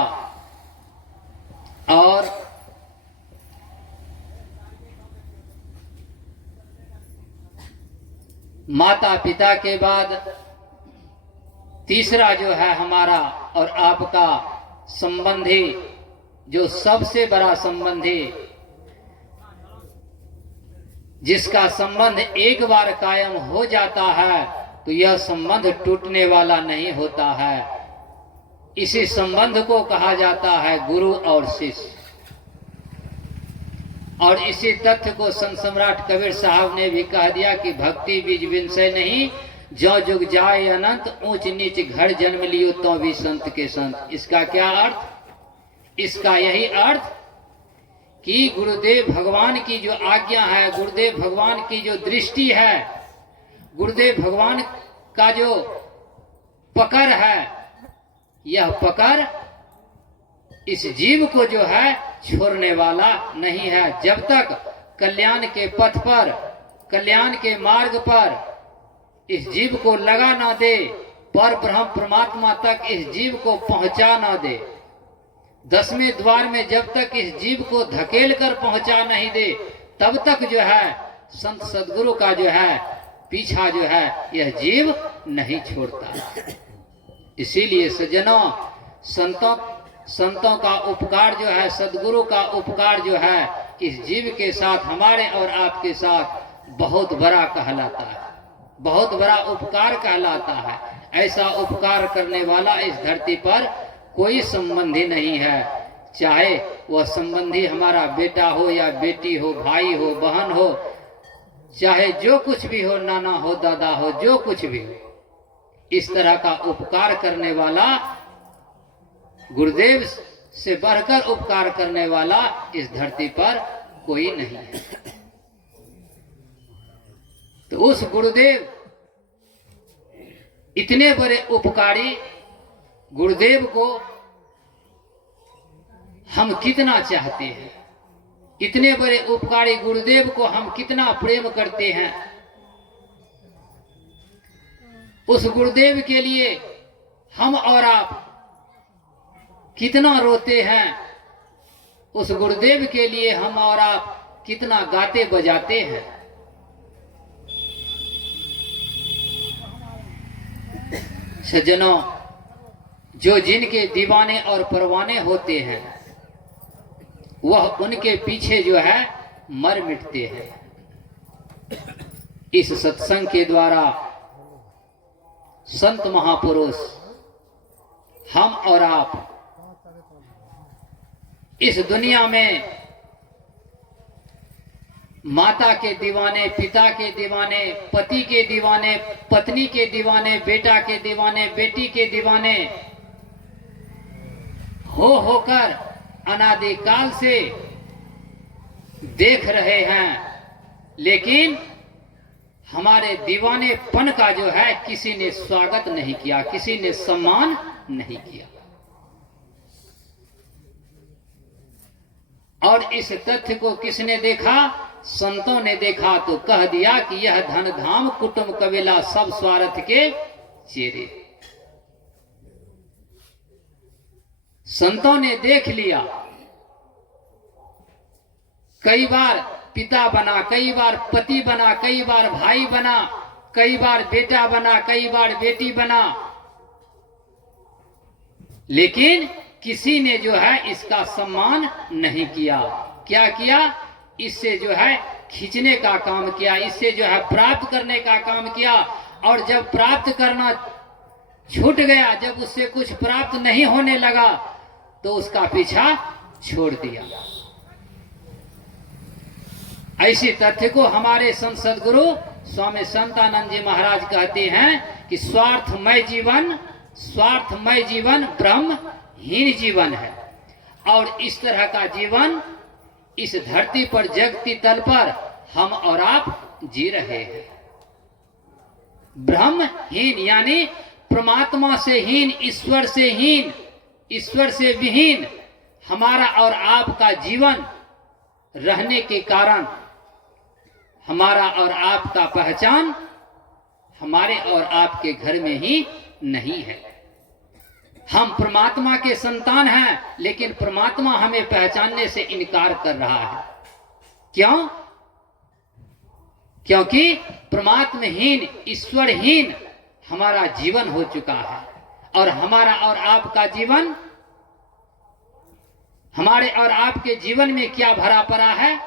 और माता पिता के बाद तीसरा जो है हमारा और आपका संबंधी, जो सबसे बड़ा संबंधी, जिसका संबंध एक बार कायम हो जाता है तो यह संबंध टूटने वाला नहीं होता है। इसी संबंध को कहा जाता है गुरु और शिष्य। और इसी तथ्य को संत सम्राट कबीर साहब ने भी कह दिया कि भक्ति बीज विनसे नहीं, जो जुग जाए अनंत, ऊंच नीच घर जन्म लियो तो भी संत के संत। इसका क्या अर्थ? इसका यही अर्थ कि गुरुदेव भगवान की जो आज्ञा है, गुरुदेव भगवान की जो दृष्टि है, गुरुदेव भगवान का जो पकड़ है, यह पकड़ इस जीव को जो है छोड़ने वाला नहीं है। जब तक कल्याण के पथ पर, कल्याण के मार्ग पर इस जीव को लगा ना दे, पर ब्रह्म परमात्मा तक इस जीव को पहुंचा ना दे, 10वें द्वार में जब तक इस जीव को धकेल कर पहुंचा नहीं दे, तब तक जो है संत सदगुरु का जो है पीछा जो है यह जीव नहीं छोड़ता। इसीलिए सज्जनों, संतों का उपकार जो है, सदगुरु का उपकार जो है इस जीव के साथ, हमारे और आपके साथ बहुत बड़ा कहलाता है, बहुत बड़ा उपकार कहलाता है। ऐसा उपकार करने वाला इस धरती पर कोई संबंधी नहीं है, चाहे वह संबंधी हमारा बेटा हो या बेटी हो, भाई हो, बहन हो, चाहे जो कुछ भी हो, नाना हो, दादा हो, जो कुछ भी हो, इस तरह का उपकार करने वाला, गुरुदेव से बढ़कर उपकार करने वाला इस धरती पर कोई नहीं है। तो उस गुरुदेव, इतने बड़े उपकारी गुरुदेव को हम कितना चाहते हैं, इतने बड़े उपकारी गुरुदेव को हम कितना प्रेम करते हैं। उस गुरुदेव के लिए हम और आप कितना रोते हैं, उस गुरुदेव के लिए हम और आप कितना गाते बजाते हैं। सज्जनों, जो जिनके दीवाने और परवाने होते हैं वह उनके पीछे जो है मर मिटते हैं। इस सत्संग के द्वारा संत महापुरुष हम और आप इस दुनिया में माता के दीवाने, पिता के दीवाने, पति के दीवाने, पत्नी के दीवाने, बेटा के दीवाने, बेटी के दीवाने होकर अनादिकाल से देख रहे हैं, लेकिन हमारे दीवानेपन का जो है किसी ने स्वागत नहीं किया, किसी ने सम्मान नहीं किया। और इस तथ्य को किसने देखा? संतों ने देखा तो कह दिया कि यह धन धाम कुटुंब कबीला सब स्वार्थ के चेहरे। संतों ने देख लिया, कई बार पिता बना, कई बार पति बना, कई बार भाई बना, कई बार बेटा बना, कई बार बेटी बना, लेकिन किसी ने जो है इसका सम्मान नहीं किया। क्या किया? इससे जो है खींचने का काम किया, इससे जो है प्राप्त करने का काम किया। और जब प्राप्त करना छूट गया, जब उससे कुछ प्राप्त नहीं होने लगा, तो उसका पीछा छोड़ दिया। ऐसी तथ्य को हमारे संत सदगुरु स्वामी संतानंद जी महाराज कहते हैं कि स्वार्थमय जीवन ब्रह्महीन जीवन है। और इस तरह का जीवन इस धरती पर, जगती तल पर हम और आप जी रहे हैं। ब्रह्महीन यानी परमात्मा से हीन, ईश्वर से हीन, ईश्वर से विहीन हमारा और आपका जीवन रहने के कारण हमारा और आपका पहचान हमारे और आपके घर में ही नहीं है। हम परमात्मा के संतान हैं, लेकिन परमात्मा हमें पहचानने से इनकार कर रहा है। क्यों? क्योंकि परमात्महीन, ईश्वरहीन हमारा जीवन हो चुका है। और हमारा और आपका जीवन, हमारे और आपके जीवन में क्या भरा पड़ा है?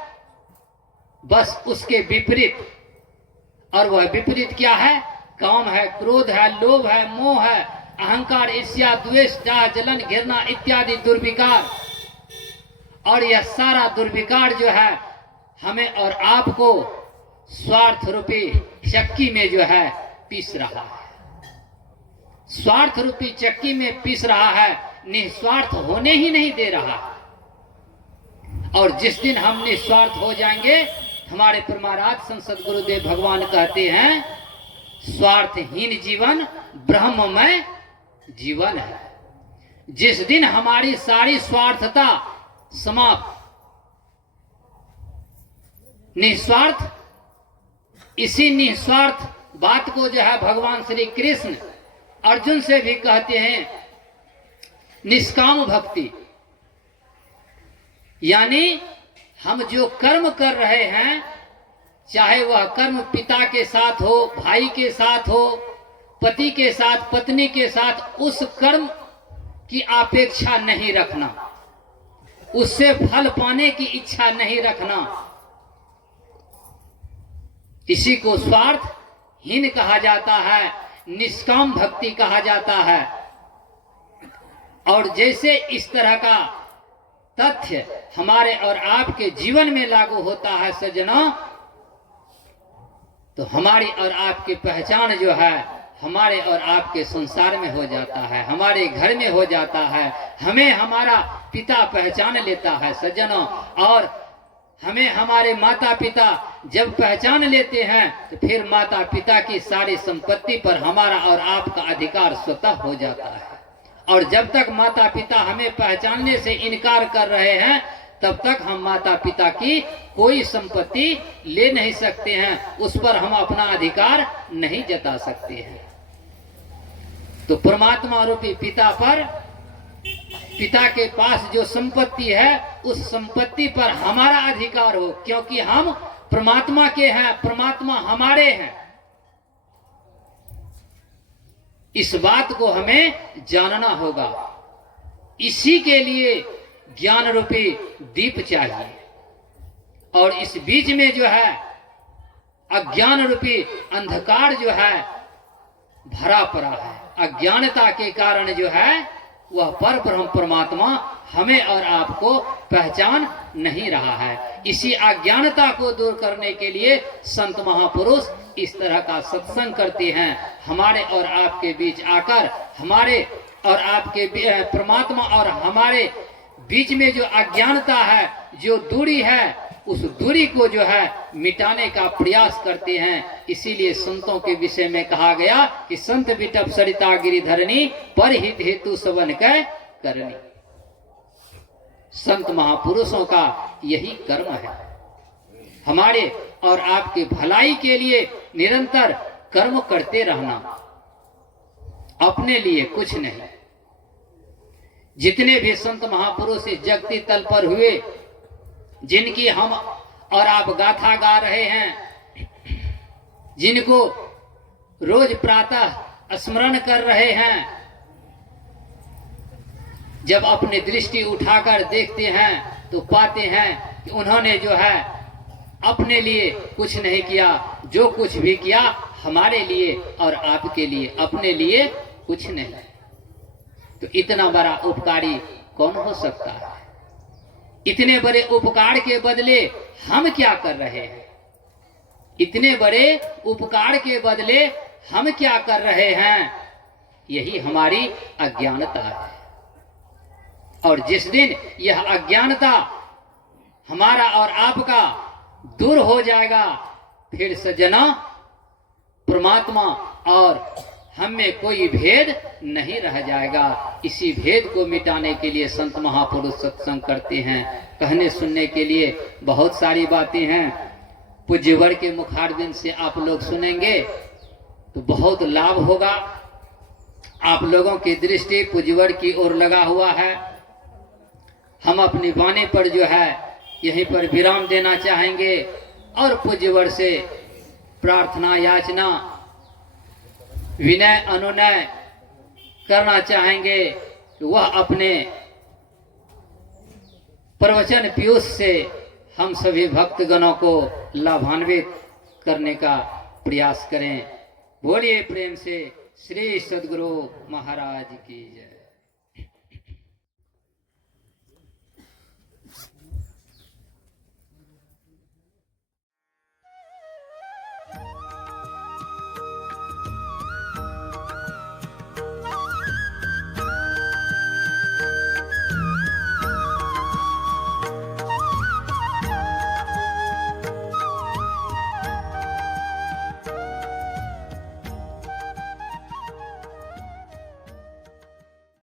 बस उसके विपरीत। और वह विपरीत क्या है? काम है, क्रोध है, लोभ है, मोह है, अहंकार, ईर्ष्या, द्वेष, डाह, जलन, घृणा इत्यादि दुर्विकार। और यह सारा दुर्विकार जो है हमें और आपको स्वार्थ रूपी चक्की में जो है पीस रहा है। स्वार्थ रूपी चक्की में पीस रहा है, निस्वार्थ होने ही नहीं दे रहा है। और जिस दिन हम निस्वार्थ हो जाएंगे, हमारे परमाराज संत सद्गुरुदेव भगवान कहते हैं स्वार्थहीन जीवन ब्रह्ममय जीवन है। जिस दिन हमारी सारी स्वार्थता समाप्त, निस्वार्थ, इसी निस्वार्थ बात को जो है भगवान श्री कृष्ण अर्जुन से भी कहते हैं निष्काम भक्ति। यानी हम जो कर्म कर रहे हैं, चाहे वह कर्म पिता के साथ हो, भाई के साथ हो, पति के साथ, पत्नी के साथ, उस कर्म की अपेक्षा नहीं रखना, उससे फल पाने की इच्छा नहीं रखना। इसी को स्वार्थहीन कहा जाता है, निष्काम भक्ति कहा जाता है। और जैसे इस तरह का तथ्य हमारे और आपके जीवन में लागू होता है सज्जनों, तो हमारी और आपकी पहचान जो है हमारे और आपके संसार में हो जाता है, हमारे घर में हो जाता है। हमें हमारा पिता पहचान लेता है सज्जनों, और हमें हमारे माता पिता जब पहचान लेते हैं, तो फिर माता पिता की सारी संपत्ति पर हमारा और आपका अधिकार स्वतः हो जाता है। और जब तक माता पिता हमें पहचानने से इनकार कर रहे हैं, तब तक हम माता पिता की कोई संपत्ति ले नहीं सकते हैं, उस पर हम अपना अधिकार नहीं जता सकते हैं। तो परमात्मा रूपी पिता पर, पिता के पास जो संपत्ति है, उस संपत्ति पर हमारा अधिकार हो, क्योंकि हम परमात्मा के हैं, परमात्मा हमारे हैं। इस बात को हमें जानना होगा। इसी के लिए ज्ञान रूपी दीप चाहिए, और इस बीच में जो है अज्ञान रूपी अंधकार जो है भरा पड़ा है। अज्ञानता के कारण जो है वह पर ब्रह्म परमात्मा हमें और आपको पहचान नहीं रहा है। इसी अज्ञानता को दूर करने के लिए संत महापुरुष इस तरह का सत्संग करते हैं। हमारे और आपके बीच आकर हमारे और आपके परमात्मा और हमारे बीच में जो अज्ञानता है, जो दूरी है, उस दूरी को जो है मिटाने का प्रयास करते हैं। इसीलिए संतों के विषय में कहा गया कि संत बिटप सरिता गिरिधरणी पर हित हेतु सबन कै करनी। संत महापुरुषों का यही कर्म है, हमारे और आपके भलाई के लिए निरंतर कर्म करते रहना, अपने लिए कुछ नहीं। जितने भी संत महापुरुष इस जगती तल पर हुए, जिनकी हम और आप गाथा गा रहे हैं, जिनको रोज प्रातः स्मरण कर रहे हैं, जब अपनी दृष्टि उठाकर देखते हैं तो पाते हैं कि उन्होंने जो है अपने लिए कुछ नहीं किया, जो कुछ भी किया हमारे लिए और आपके लिए, अपने लिए कुछ नहीं। तो इतना बड़ा उपकारी कौन हो सकता है? इतने बड़े उपकार के बदले हम क्या कर रहे हैं? इतने बड़े उपकार के बदले हम क्या कर रहे हैं? यही हमारी अज्ञानता है। और जिस दिन यह अज्ञानता हमारा और आपका दूर हो जाएगा, फिर सजना परमात्मा और हम में कोई भेद नहीं रह जाएगा। इसी भेद को मिटाने के लिए संत महापुरुष सत्संग करते हैं। कहने सुनने के लिए बहुत सारी बातें हैं। पूज्यवर के मुखारबिंद से आप लोग सुनेंगे तो बहुत लाभ होगा। आप लोगों की दृष्टि पूज्यवर की ओर लगा हुआ है। हम अपनी वाणी पर जो है यहीं पर विराम देना चाहेंगे और पूज्यवर से प्रार्थना याचना विनय अनुनय करना चाहेंगे कि वह अपने प्रवचन पीयूष से हम सभी भक्तगणों को लाभान्वित करने का प्रयास करें। बोलिए प्रेम से श्री सद्गुरु महाराज की जय।